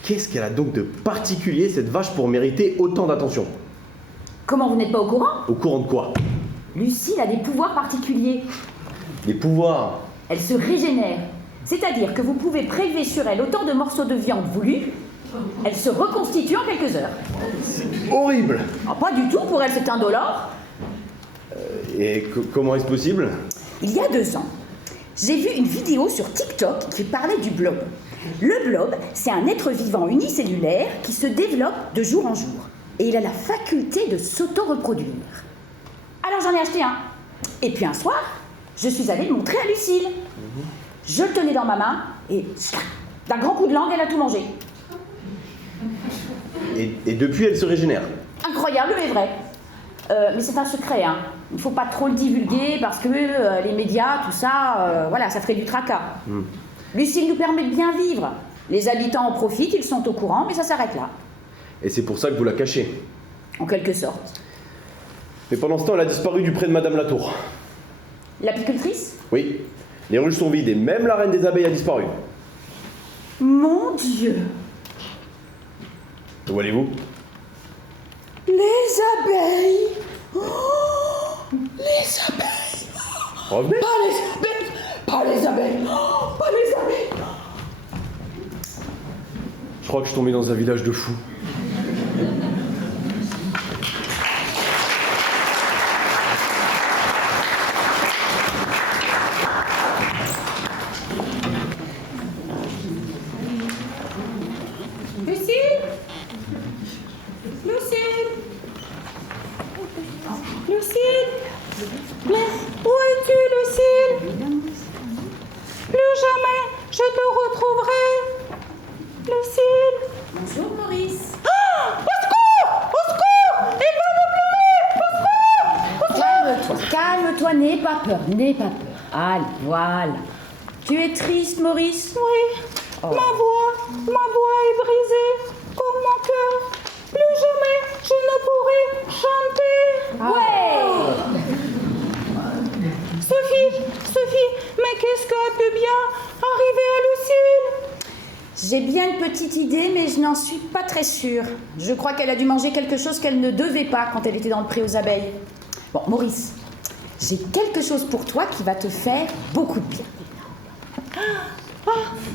Qu'est-ce qu'elle a donc de particulier, cette vache, pour mériter autant d'attention? Comment, vous n'êtes pas au courant? Au courant de quoi? Lucille a des pouvoirs particuliers. Des pouvoirs? Elle se régénère. C'est-à-dire que vous pouvez prélever sur elle autant de morceaux de viande voulus, elle se reconstitue en quelques heures. C'est horrible! Oh, pas du tout, pour elle c'est indolore. Et comment est-ce possible? Il y a 2 ans, j'ai vu une vidéo sur TikTok qui parlait du blob. Le blob, c'est un être vivant unicellulaire qui se développe de jour en jour. Et il a la faculté de s'auto-reproduire. Alors j'en ai acheté un. Et puis un soir, je suis allée le montrer à Lucille. Je le tenais dans ma main et d'un grand coup de langue, elle a tout mangé. Et depuis, elle se régénère? Incroyable, mais vrai. Mais c'est un secret, hein. Il ne faut pas trop le divulguer parce que les médias, tout ça, voilà, ça ferait du tracas. Lucille nous permet de bien vivre. Les habitants en profitent, ils sont au courant, mais ça s'arrête là. Et c'est pour ça que vous la cachez? En quelque sorte. Mais pendant ce temps, elle a disparu du pré de Madame Latour. L'apicultrice? Oui. Les ruches sont vides et même la reine des abeilles a disparu. Mon Dieu! Où allez-vous? Les abeilles. Oh, les abeilles. Revenez. Pas les abeilles. Pas les abeilles. Oh, pas les abeilles. Je crois que je suis tombé dans un village de fous. Lucille. Lucille. Lucille. Mais où es-tu, Lucille? Plus jamais je te retrouverai. Lucille. Bonjour, Maurice. Ah! Au secours! Au secours! Il va me plomber! Au secours! Calme-toi, n'aie pas peur, n'aie pas peur. Allez, voilà. Tu es triste, Maurice? Oui. Oh. Ma voix est brisée, comme mon cœur. Plus jamais je ne pourrai chanter. Ouais. Sophie, mais qu'est-ce qui a pu bien arriver à Lucille? J'ai bien le petit petite idée, mais je n'en suis pas très sûre. Je crois qu'elle a dû manger quelque chose qu'elle ne devait pas quand elle était dans le pré aux abeilles. Bon, Maurice, j'ai quelque chose pour toi qui va te faire beaucoup de bien.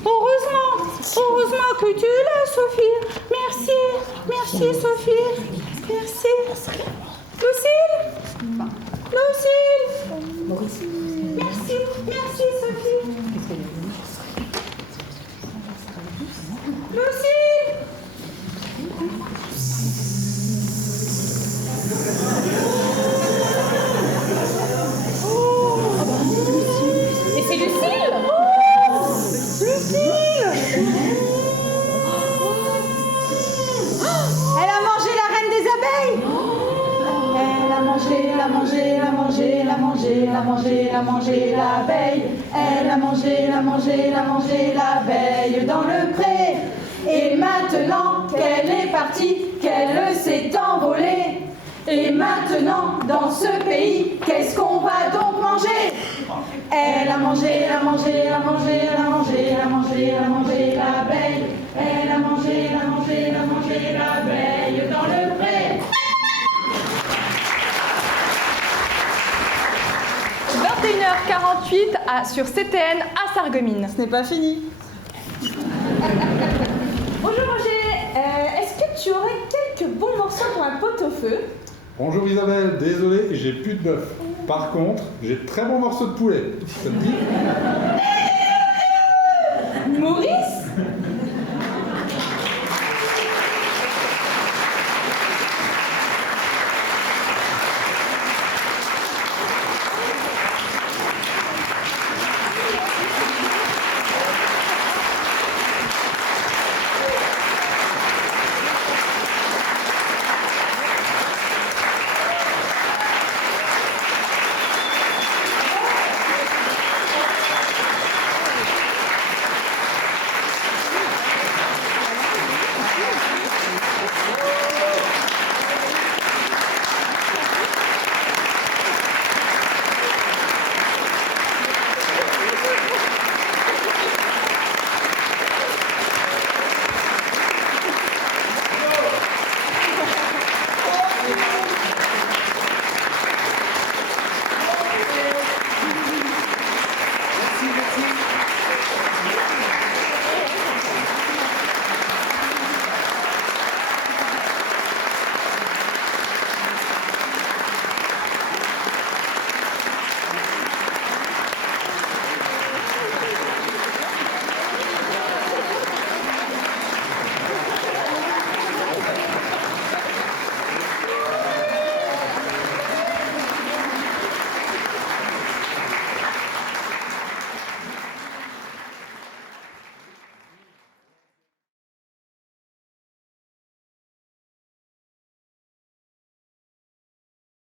Heureusement que tu es là, Sophie. Merci, Sophie. Merci. Lucille. Merci, Sophie. Lucille. Mais c'est Lucille! Elle a mangé la reine des abeilles. Elle a mangé l'abeille. Elle a mangé l'abeille dans le pré. Et maintenant qu'elle est partie, qu'elle s'est envolée. Et maintenant, dans ce pays, qu'est-ce qu'on va donc manger? Elle a mangé l'abeille. Elle a mangé l'abeille dans le pré. 21h48 sur CTN à Sarreguemines. Ce n'est pas fini. Bonjour Roger, est-ce que tu aurais quelques bons morceaux pour un pot-au-feu? Bonjour Isabelle, désolé, j'ai plus de bœuf. Par contre, j'ai de très bons morceaux de poulet. Ça te dit?